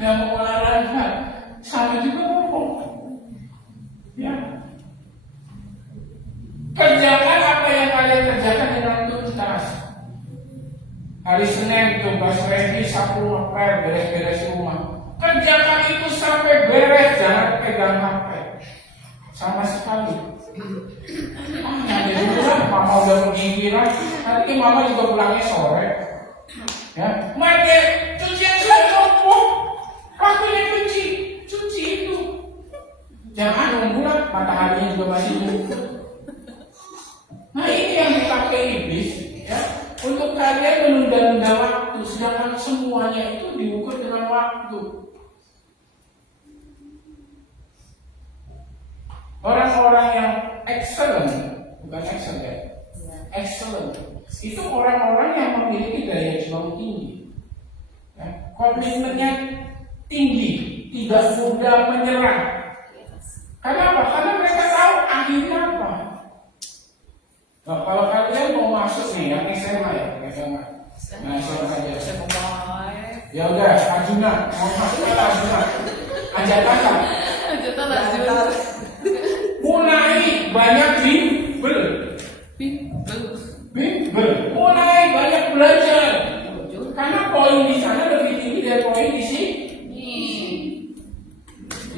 Nggak mau olahraga, sama juga bohong. Ya, kerjakan apa yang kalian kerjakan dengan tuntas. Hari Senin tugas ready, Sabtu ngepel, beres-beres rumah. Kerjakan itu sampai beres, jangan pegang HP sama sekali. Nanti juga mama udah penginggiran, nanti mama juga pulangnya sore. Ya, mati cucian sudah numpuk, waktunya cuci itu. Jangan nunggu lah, mataharinya juga masih numpuk. Nah ini yang dipakai iblis, ya, untuk kalian menunda-nunda waktu, sedangkan semuanya itu diukur dengan waktu. Orang-orang yang excellent, bukan excellent, excellent, itu orang-orang yang memiliki daya juang tinggi, ya, komitmennya tinggi, tidak mudah menyerah. Kenapa? Karena mereka tahu akhirnya apa. Nah, kalau kalian mau masuk nih, yang SMA ya, SMA. Nah, SMA aja. Ya udah, Arjuna, mau masuk ke Arjuna. Ajakan lah. Mulai banyak bimbel. Mulai banyak belajar. Karena poin di sana lebih tinggi dari poin di sini.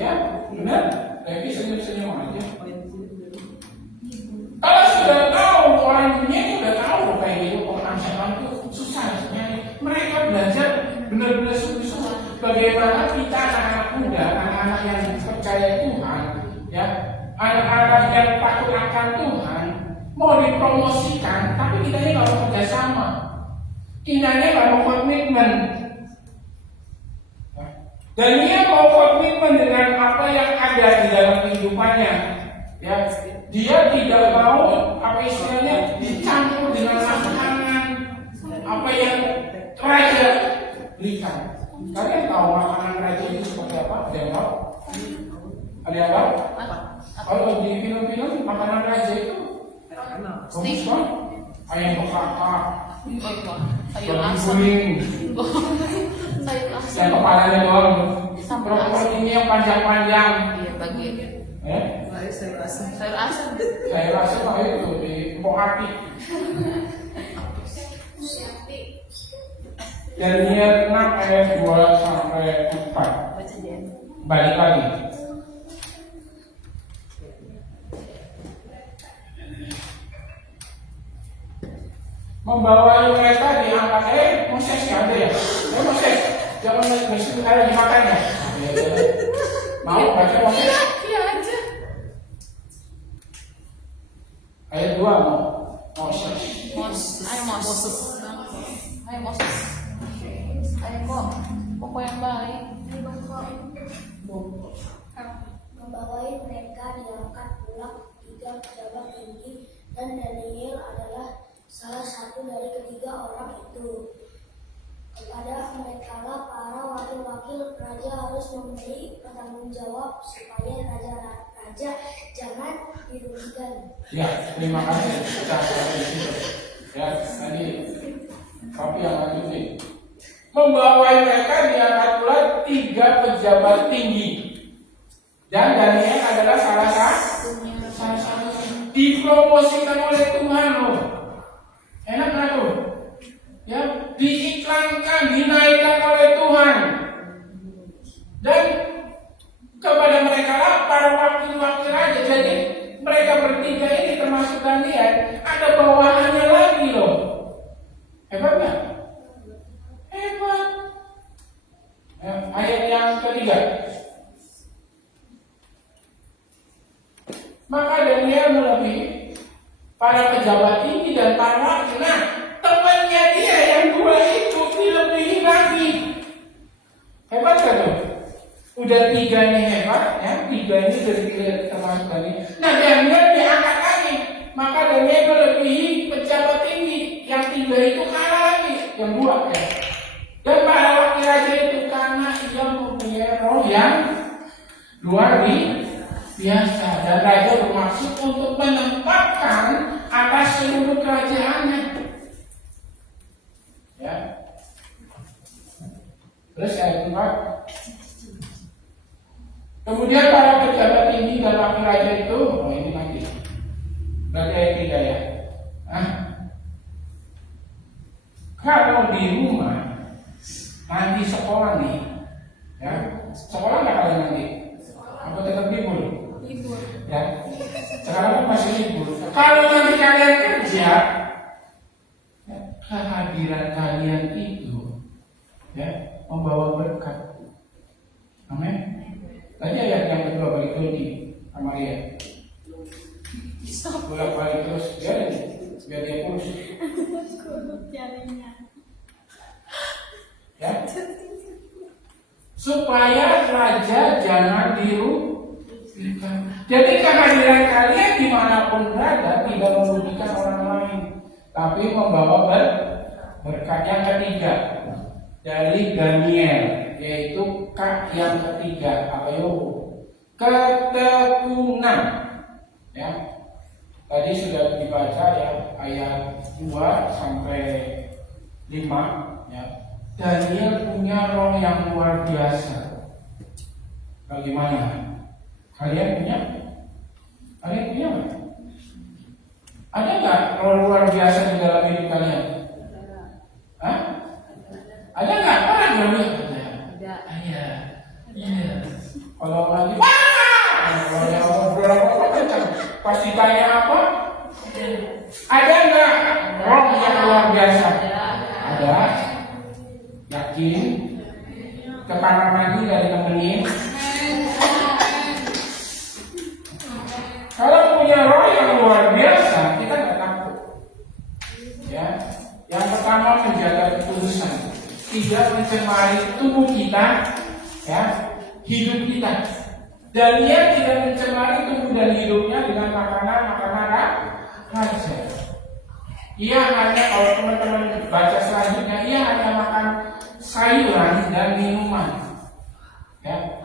Ya, benar? Tapi senyum-senyum aja. Kalau sudah tahu, orang dunia itu sudah tahu kayak gitu, pengajaran itu susah sebenarnya. Mereka belajar benar-benar sungguh-sungguh. Bagaimana kita anak-anak muda, anak-anak yang percaya Tuhan, ya, anak-anak yang takut akan Tuhan, mau dipromosikan, tapi kita ini kalau kerjasama, kita ini kalau komitmen, dan dia mau komitmen dengan apa yang ada di dalam kehidupannya, ya. Dia tidak mau apa istilahnya dicampur dengan makanan apa yang raja berikan. Kalian tahu makanan raja itu seperti apa? Ada yang tahu? Ada yang tahu? Kalau di film-film makanan raja itu bagus kan? Ayam bekakak, babi guling, yang kepalanya doang, protein yang panjang-panjang. Iya bagian. Sayur asam. Saya rasa kalau itu di empok hati. Dan niat 6 ayat 2 sampai 4. Balik lagi. Membawa mereka diangkat, Moses ada ya? Moses, jangan bersih kayak dimakan ya. Mau baca Moses? Iya aja. Ayat 2 mau Moses. Ayo kok yang baik. Membawai mereka diangkat pulang 3 pejabat tinggi, dan Daniel adalah salah satu dari ketiga orang itu. Kepada mereka lah para wakil-wakil raja harus memberi pertanggungjawab supaya raja jangan dirugikan. Ya, terima kasih. Ya, tadi tapi yang lanjutin. Membawai mereka diangkat pula 3 pejabat tinggi. Dan Daniel adalah salah satu dipromosikan oleh Tuhan loh. Enak nggak tuh? Ya, diiklankan, dinaikkan oleh Tuhan. Dan kepada mereka lah para wakil-wakil raja. Jadi mereka bertiga ini termasuk Daniel, ada bawahannya lagi loh. Hebat nggak? Hebat. Ya, ayat yang ketiga. Maka Daniel melebihi para pejabat tinggi dan para wakil. Nah, temannya dia yang 2 itu dilebihi lagi. Hebat kan tuh? Udah 3 ini hebat, ya, 3 ini dari termasuk tadi. Nah, Daniel diangkat lagi. Maka Daniel melebihi pejabat tinggi. Yang 3 itu kalah lagi, yang 2 ya. Dan para wakil raja itu karena ia mempunyai roh yang luar biasa, dan raja bermaksud untuk menempatkan atas seluruh kerajaannya. Ya. Terus ayat 4. Kemudian para pejabat tinggi dan wakil raja itu, ini nanti. Berarti ayat 3 ya. Kalau di rumah nanti sekolah nih, ya sekolah nggak kalian nanti? Apa tetap libur? Libur. Ya, sekarang kan masih libur. Kalau nanti kalian kerja, ya, kehadiran kalian itu, ya membawa berkat. Amin. Tadi ayat yang kedua balik Tony sama Ria. Bolak balik terus, biar dia kurus. Ya, supaya raja jangan dirugikan. Jadi kehadiran kalian dimanapun berada tidak merugikan orang lain, tapi membawa berkat. Yang ketiga dari Daniel, yaitu kak yang ketiga, apa yo? Ketekunan. Ya, tadi sudah dibaca ya ayat 2 sampai 5. Ya. Daniel punya roh yang luar biasa. Bagaimana? Kalian punya? Kalian punya nggak? Ada nggak roh luar biasa di dalam hidup kalian? Hah? Ada nggak? Orang ada. Ada. Iya. Kalau lagi, kalau yang ngobrol apa kencang, pasti tanya apa? Ada nggak roh yang luar biasa? Ada. Yakin? Ke kamar mandi dari temenin. Kalau punya roh yang luar biasa, kita nggak takut. Ya, yang pertama menjaga kekudusan, tidak mencemari tubuh kita, ya, hidup kita. Dan dia tidak mencemari tubuh dan hidupnya dengan makanan raja. Ia hanya, kalau teman-teman baca selanjutnya, ia hanya makan sayuran dan minuman. Ya,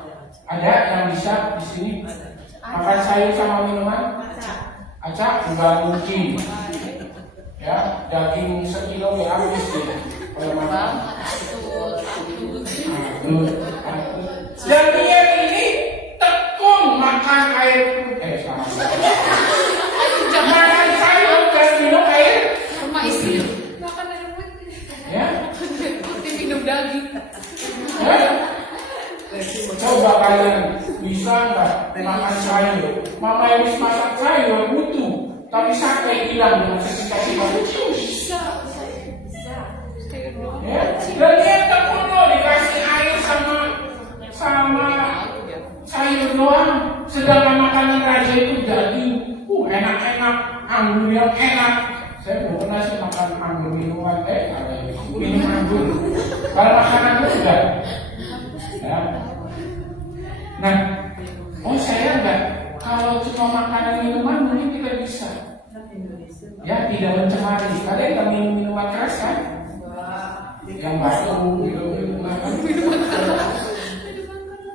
ada yang bisa di sini makan sayur sama minuman? Acak enggak mungkin. Ya, daging sekilo ya habis ya. Kalau makan. Dan dia ini tekun makan air sama. Makan sayur dan minum air. Rumah istri. Makan air putih. Ya. Putih minum daging. Ya. Coba kalian bisa nggak makan sayur? Mama Elis masak sayur butuh, tapi sate hilang dengan kasih Bisa. ya. Dan dia tekun loh dikasih air sama sayur doang. Sedangkan makanan raja itu daging, enak-enak, anggur yang enak. Saya belum pernah sih makan anggur minuman, minum anggur. Kalau makanan itu enggak. Ya. Nah, saya enggak. Kalau cuma makanan minuman mungkin kita bisa. Ya, tidak mencemari. Kalian nggak minum minuman keras kan? Yang batu, minuman.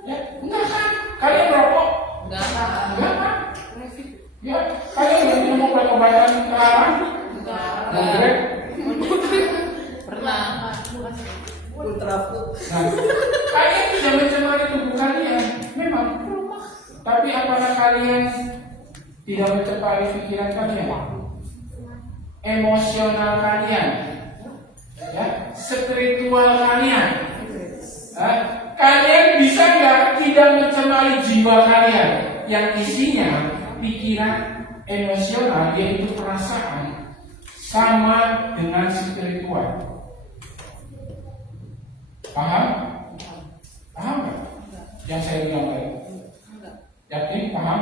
Ya, enggak kan? Kalian merokok? Enggak. Enggak kan? Ya, kalian nggak minum obat-obatan terlarang? Enggak. Pernah. Nah, kalian tidak mencemari tubuh kalian, memang. Tapi apakah kalian tidak mencemari pikiran kalian, emosional kalian, ya, spiritual kalian? Kalian bisa nggak tidak mencemari jiwa kalian yang isinya pikiran emosional, yaitu perasaan, sama dengan spiritual? Paham? Paham nggak? Yang saya bilang tadi? Yakin? Paham?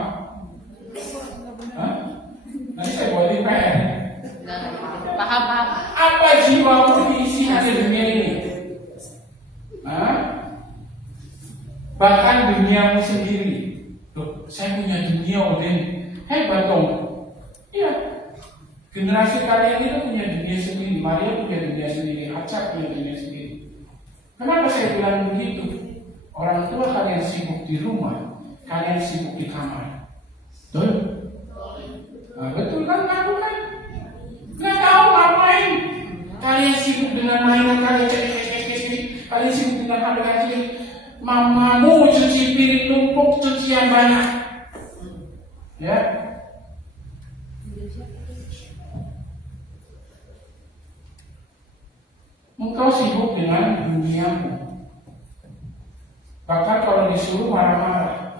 Hah? Nanti saya buatin PR. Paham. Apa jiwamu diisi hanya dunia ini? Hah? Bahkan duniamu sendiri. Loh, saya punya dunia, Odin. Hebat dong. Iya. Generasi kalian itu punya dunia sendiri. Maria punya dunia sendiri. Acak punya dunia sendiri. Kenapa saya bilang begitu? Orang tua kalian sibuk di rumah, kalian sibuk di kamar. Betul? Nah, betul kan kamu kan? Nggak tahu ngapain. Kalian sibuk dengan mainan kalian, kalian sibuk dengan aplikasi. Mamamu cuci piring numpuk, cucian banyak. Ya. Engkau sibuk dengan duniamu. Bahkan kalau disuruh marah-marah.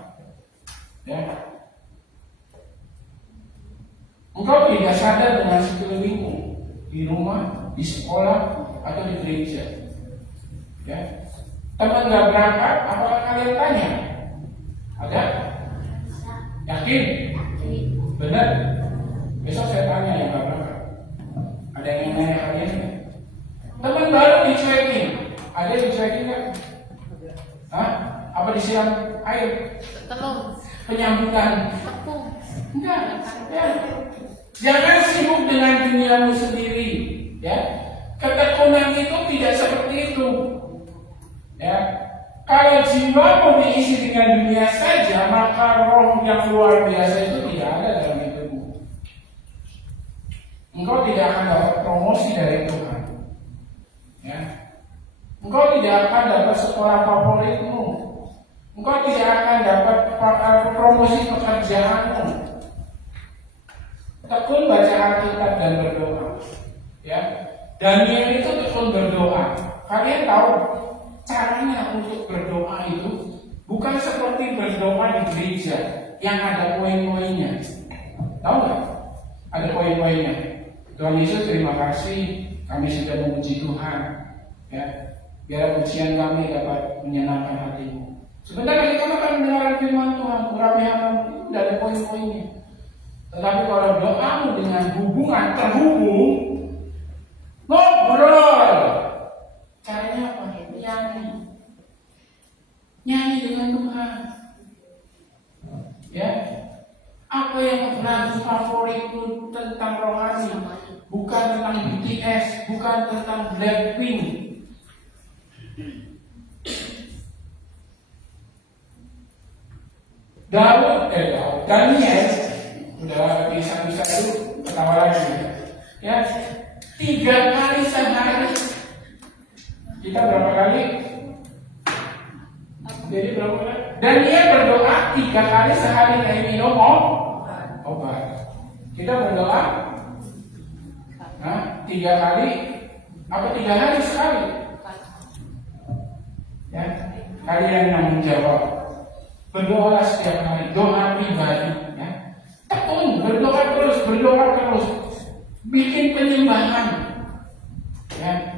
Ya. Engkau tidak sadar dengan sekelilingmu, di rumah, di sekolah, atau di gereja. Ya. Teman nggak berangkat, apakah kalian tanya? Ada? Yakin? Benar? Besok saya tanya yang nggak berangkat. Ada yang nanya kalian? Teman baru dicuekin, ada yang dicuekin nggak? Hah? Apa disiram air? Telur. Penyambutan? Tepung. Enggak. Ya. Jangan sibuk dengan duniamu sendiri. Ya. Ketekunan itu tidak seperti itu. Ya. Kalau jiwamu diisi dengan dunia saja, maka roh yang luar biasa itu tidak ada dalam hidupmu. Engkau tidak akan dapat promosi dari Tuhan. Ya. Engkau tidak akan dapat sekolah favoritmu. Engkau tidak akan dapat promosi pekerjaanmu. Tekun baca Alkitab dan berdoa. Ya. Daniel itu tekun berdoa. Kalian tahu caranya untuk berdoa itu bukan seperti berdoa di gereja yang ada poin-poinnya. Tahu nggak? Ada poin-poinnya. Tuhan Yesus, terima kasih kami sudah memuji Tuhan. Ya. Biar pujian kami dapat menyenangkan hatimu. Sebentar lagi kamu akan mendengar firman Tuhan, urapi halamu, itu tidak ada poin-poinnya. Tetapi kalau doamu dengan hubungan terhubung, ngobrol. Caranya apa? Nyanyi dengan Tuhan. Ya. Apa yang lagu favoritmu tentang rohani? Bukan tentang BTS, bukan tentang Blackpink. Daniel udah bisa dulu ketawa lagi ya. 3 kali sehari. Kita berapa kali? Jadi berapa kali? Daniel berdoa 3 kali sehari kayak minum obat. Kita berdoa 3 kali apa 3 hari sekali? Ya, kalian yang menjawab. Berdoalah setiap hari, doa pribadi. Ya. Berdoa terus. Bikin penyembahan. Ya.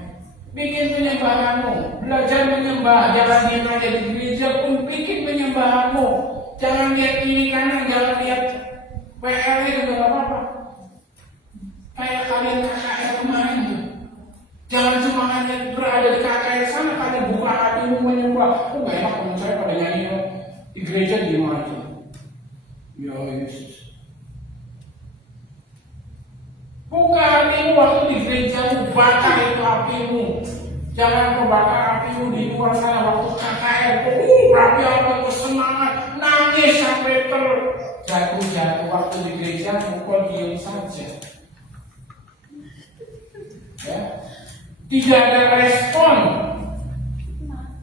Bikin penyembahanmu. Belajar menyembah. Jangan diam aja di gereja pun bikin penyembahanmu. Jangan lihat kiri kanan, jangan lihat WL itu nggak apa-apa. Kayak kalian KKR kemarin tuh. Jangan cuma hanya berada di KKR sana, kalian buka hatimu menyembah. Gak enak teman saya pada nyanyi di gereja di mana? Ya Yesus. Buka hatimu waktu di gereja, bakar itu apimu. Jangan membakar apimu di luar sana waktu KKR. Rapi apa itu semangat, nangis sampai jatuh waktu di gereja, mukul diam saja. Ya. Tidak ada respon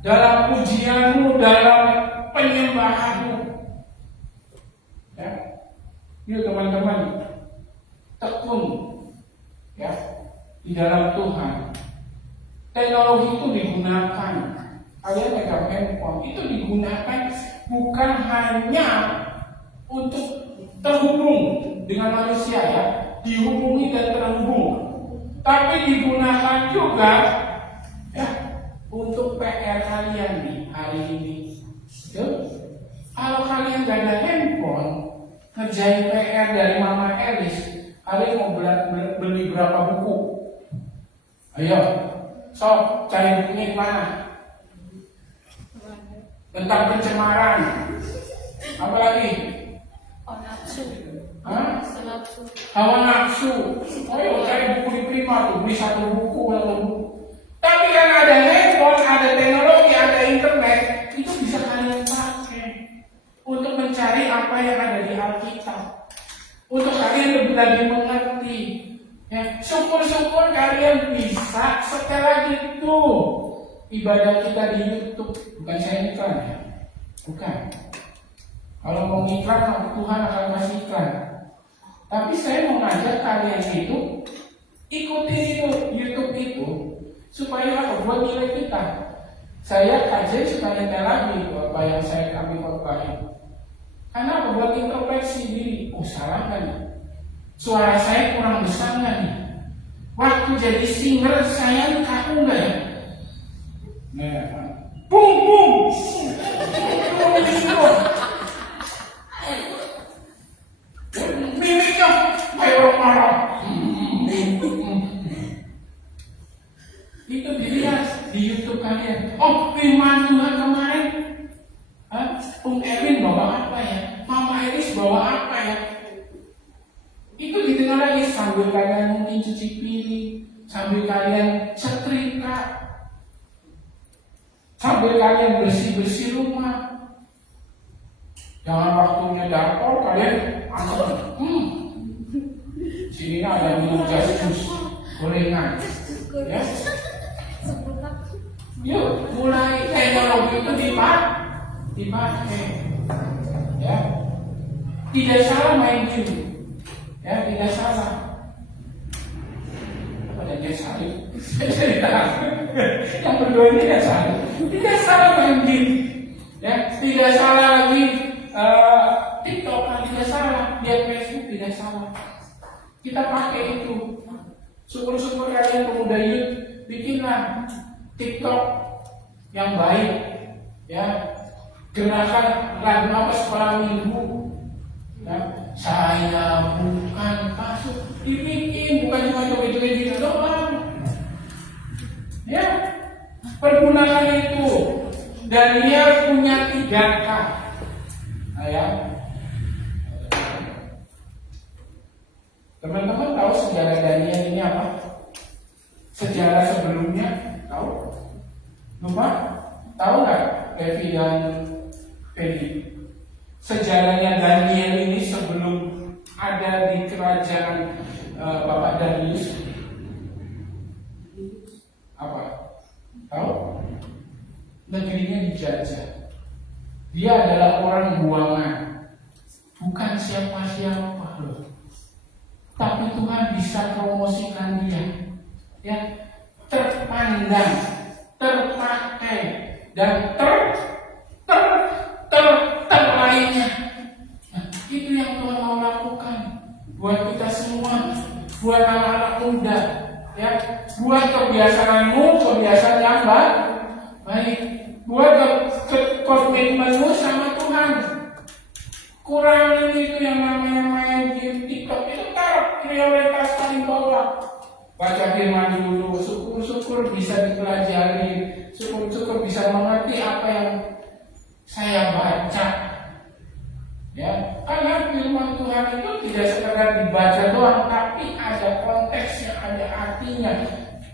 dalam pujianmu, dalam penyembahanmu. Ya. Yuk teman-teman, tekun ya di dalam Tuhan. Teknologi itu digunakan. Kalian pegang handphone itu digunakan bukan hanya untuk terhubung dengan manusia ya, dihubungi dan terhubung, tapi digunakan juga ya untuk PR kalian nih hari ini. Kalau kalian gak ada handphone, ngerjain PR dari Mama Elis, kalian mau beli berapa buku? Ayo, sok cari bukunya di mana? Tentang pencemaran. Apa lagi? Hawa nafsu. Ayo cari buku di Prima tuh, beli 1 buku atau buku. Tapi kan ada handphone, ada teknologi, ada internet, itu bisa Syukur-syukur kalian bisa setelah itu ibadah kita di YouTube. Bukan saya iklan ya, bukan. Kalau mau iklan, Tuhan akan kasih iklan. Tapi saya mau ngajak kalian itu ikuti itu YouTube itu supaya apa? Buat nilai kita. Saya kaji supaya nilai lagi apa yang saya ambil khotbah. Karena apa? Buat introspeksi diri. Oh, salah kan? Suara saya kurang besar nggak nih? Waktu jadi singer saya kaku nggak ya? Nah, bum bum. Mimiknya kayak orang marah. Itu dilihat di YouTube kalian. Oh, firman Tuhan kemarin. Erwin bawa apa ya? Mama Eris bawa apa ya? Itu didengar lagi sambil kalian mungkin cuci piring, sambil kalian setrika, sambil kalian bersih-bersih rumah. Jangan waktunya dapur kalian sini ada minum gas jus gorengan, ya. Yuk mulai teknologi itu dipakai, ya. Tidak salah main game, ya, tidak salah. Ada dia salib, yang berdua ini tidak salah main game, ya, tidak salah lagi TikTok, tidak salah, dia Facebook tidak salah. Kita pakai itu. Syukur-syukur kalian pemuda youth, bikinlah TikTok yang baik, ya. Gerakan lagu apa sekolah minggu, ya. Saya bukan masuk, dibikin, bukan cuma joget-joget gitu doang, ya. Pergunakan itu. Daniel punya 3K, ya. Teman-teman tahu sejarah Daniel ini apa? Sejarah sebelumnya tahu? Lupa? Tahu nggak Levi dan Feli? Sejarahnya Daniel ini sebelum ada di kerajaan Bapak Darius apa? Tahu? Negerinya dijajah. Dia adalah orang buangan, bukan siapa-siapa loh. Tapi Tuhan bisa promosikan dia, ya, terpandang, terpakai, dan terlainnya. Nah, itu yang Tuhan mau lakukan buat kita semua, buat anak-anak muda, ya, buat kebiasaanmu, kebiasaan yang baik, buat komitmenmu sama Tuhan. Kurangin itu yang namanya main game TikTok itu, taruh prioritas paling bawah. Baca firman dulu, syukur-syukur bisa dipelajari, syukur-syukur bisa mengerti apa yang saya baca. Ya, karena firman Tuhan itu tidak sekedar dibaca doang, tapi ada konteksnya, ada artinya.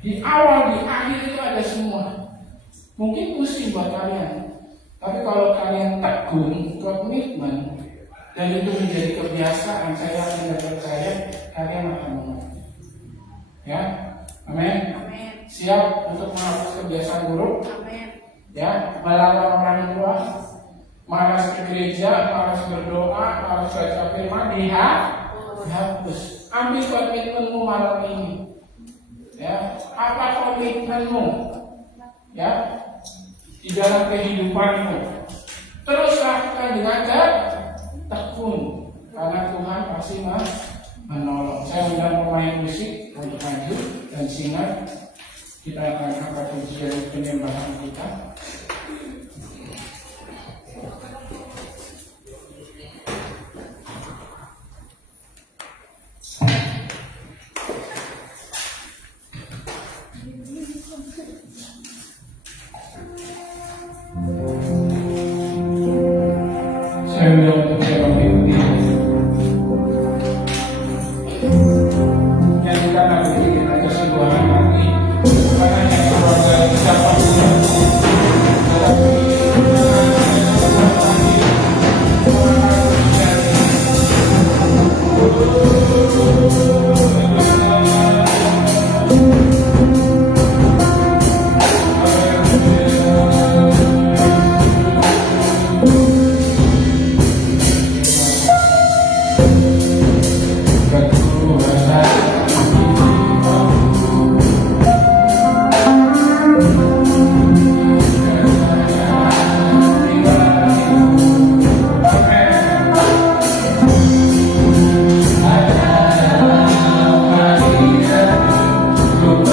Di awal, di akhir itu ada semua. Mungkin pusing buat kalian, tapi kalau kalian tekun, komitmen, dan itu menjadi kebiasaan, saya tidak percaya kalian akan mengerti. Ya, amin. Siap untuk menghapus kebiasaan buruk. Ya, melawan orang tua, malas ke gereja, malas berdoa, malas baca firman, dihapus. Ambil komitmenmu malam ini. Ya, apa komitmenmu? Ya, di dalam kehidupanmu. Terus lakukan dengan tekun, karena Tuhan pasti menolong. Saya undang pemain musik untuk maju dan singer. Kita akan angkat pujian penyembahan kita. Saya undang untuk saya mengikuti. Nyanyikan lagu ini dengan keseluruhan hati, karena yang keluarga kita pasti Lupa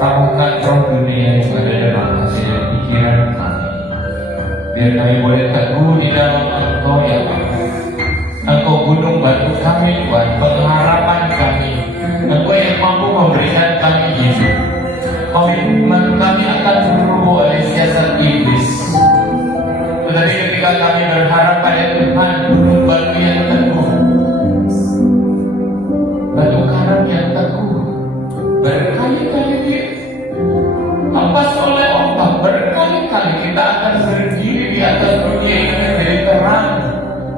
Taburkan roh dunia yang ada dalam hati dan pikiran kami. Biar kami boleh teguh di dalam Engkau ya Bapa. Engkau gunung batu kami Tuhan, pengharapan kami. Engkau yang mampu memberikan kami hidup. Komitmen kami akan berubah oleh siasat iblis. Tetapi ketika kami berharap pada Tuhan, gunung batu yang teguh, batu karang yang teguh, berkali-kali lepas oleh ombak, berkali-kali kita akan berdiri di atas dunia ini menjadi terang,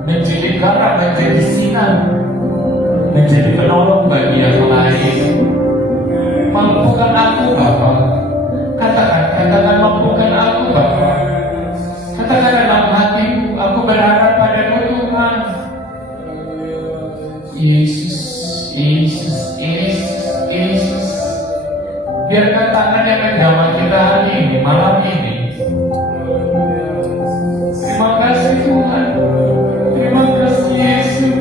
menjadi garam, menjadi sinar, menjadi penolong bagi yang lain. Mampukan aku Bapa. Katakan mampukan aku Bapa. Katakan dalam hatiku, aku berharap padamu Tuhan. Yesus, Yesus, Yesus, Yesus. Biarkan tangan yang menjamah kita hari ini, malam ini. Terima kasih Tuhan. Terima kasih Yesus.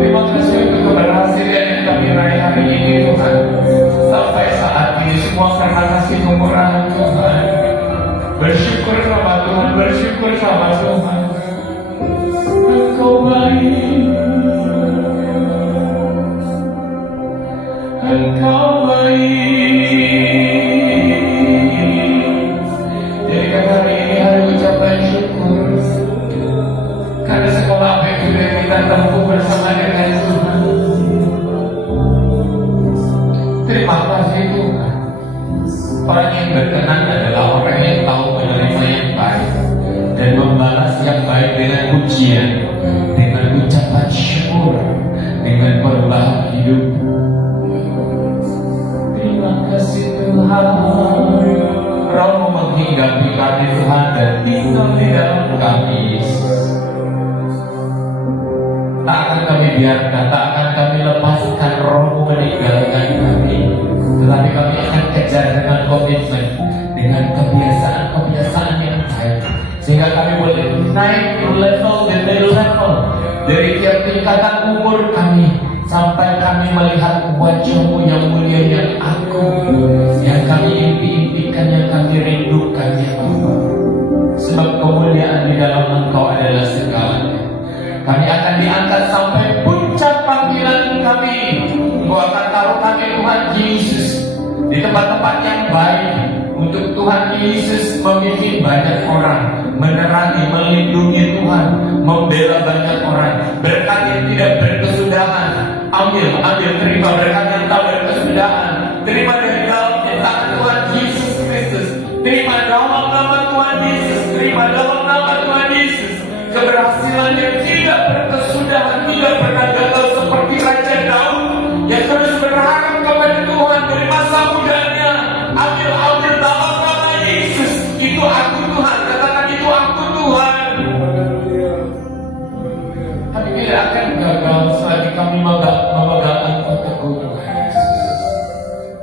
Terima kasih untuk keberhasilan yang kami raih hari ini Tuhan. Sampai saat ini semua karena kasih kemurahan Tuhan. Bersyukur sama Tuhan, bersyukur sama Tuhan. Engkau baik, Engkau baik. Jadikan hari ini hari ucapan syukur. Karena sekolah apa yang sudah kita tempuh bersama dengan Tuhan. Terima kasih Tuhan. Orang yang berkenan adalah orang yang tahu menerima yang baik dan membalas yang baik dengan pujian, dengan ucapan syukur, dengan perubahan hidup. Terima kasih Tuhan. Roh menghinggapi kami Tuhan dan tinggal di dalam kami. Tak akan kami biarkan, tak akan kami lepaskan roh meninggalkan kami. Tetapi kami akan kejar dengan komitmen, dengan kebiasaan-kebiasaan yang baik, sehingga kami boleh naik level demi level dari tiap tingkatan umur kami sampai kami melihat wajah-Mu yang mulia, yang agung, yang kami impi-impikan, yang kami rindukan ya Allah. Sebab kemuliaan di dalam Engkau adalah segalanya. Kami akan diangkat sampai puncak panggilan kami. Engkau akan taruh kami Tuhan Yesus di tempat-tempat yang baik untuk Tuhan Yesus memimpin banyak orang, menerangi, melindungi Tuhan, membela banyak orang. Berkat yang tidak berkesudahan, ambil, terima berkat yang tak berkesudahan. Terima dari dalam cintaan Tuhan Yesus Kristus. Terima dalam nama Tuhan Yesus. Terima dalam nama Tuhan Yesus. Keberhasilan yang tidak berkesudahan, tidak pernah gagal seperti Raja Daud yang terus berharap kepada Tuhan dari masa mudanya. Ambil dalam nama Yesus. Itu aku Tuhan. Katakan itu aku Tuhan. Kami tidak akan gagal selagi kami memegang Engkau teguh Tuhan Yesus.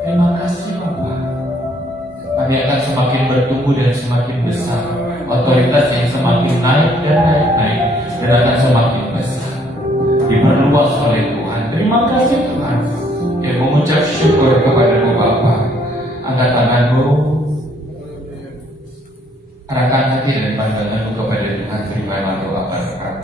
Terima kasih Bapa. Kami akan semakin bertumbuh dan semakin besar. Otoritas yang semakin naik dan naik dan akan semakin besar, diperluas oleh Tuhan. Terima kasih Tuhan. Yang mengucap syukur kepada-Mu Bapa. Angkat tangan-Mu, arahkan hati dan pandangan-Mu kepada Tuhan. Terima doa berkat.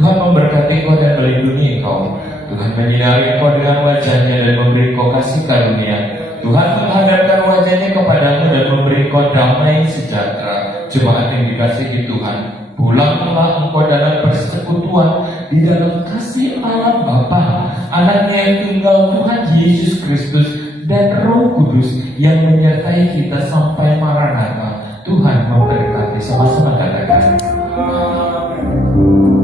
Tuhan memberkati Kau dan melindungi Kau. Tuhan menyinari Kau dengan wajah-Nya dan memberi Kau kasih karunia. Tuhan menghadapkan wajah-Nya kepadamu dan memberi Kau damai sejahtera. Jemaat yang dikasihi Tuhan, pulanglah engkau dalam persekutuan di dalam kasih Allah Bapa, Anaknya yang tunggal Tuhan Yesus Kristus dan Roh Kudus yang menyertai kita sampai Maranatha. Tuhan memberkati. Sama-sama katakan. Amin.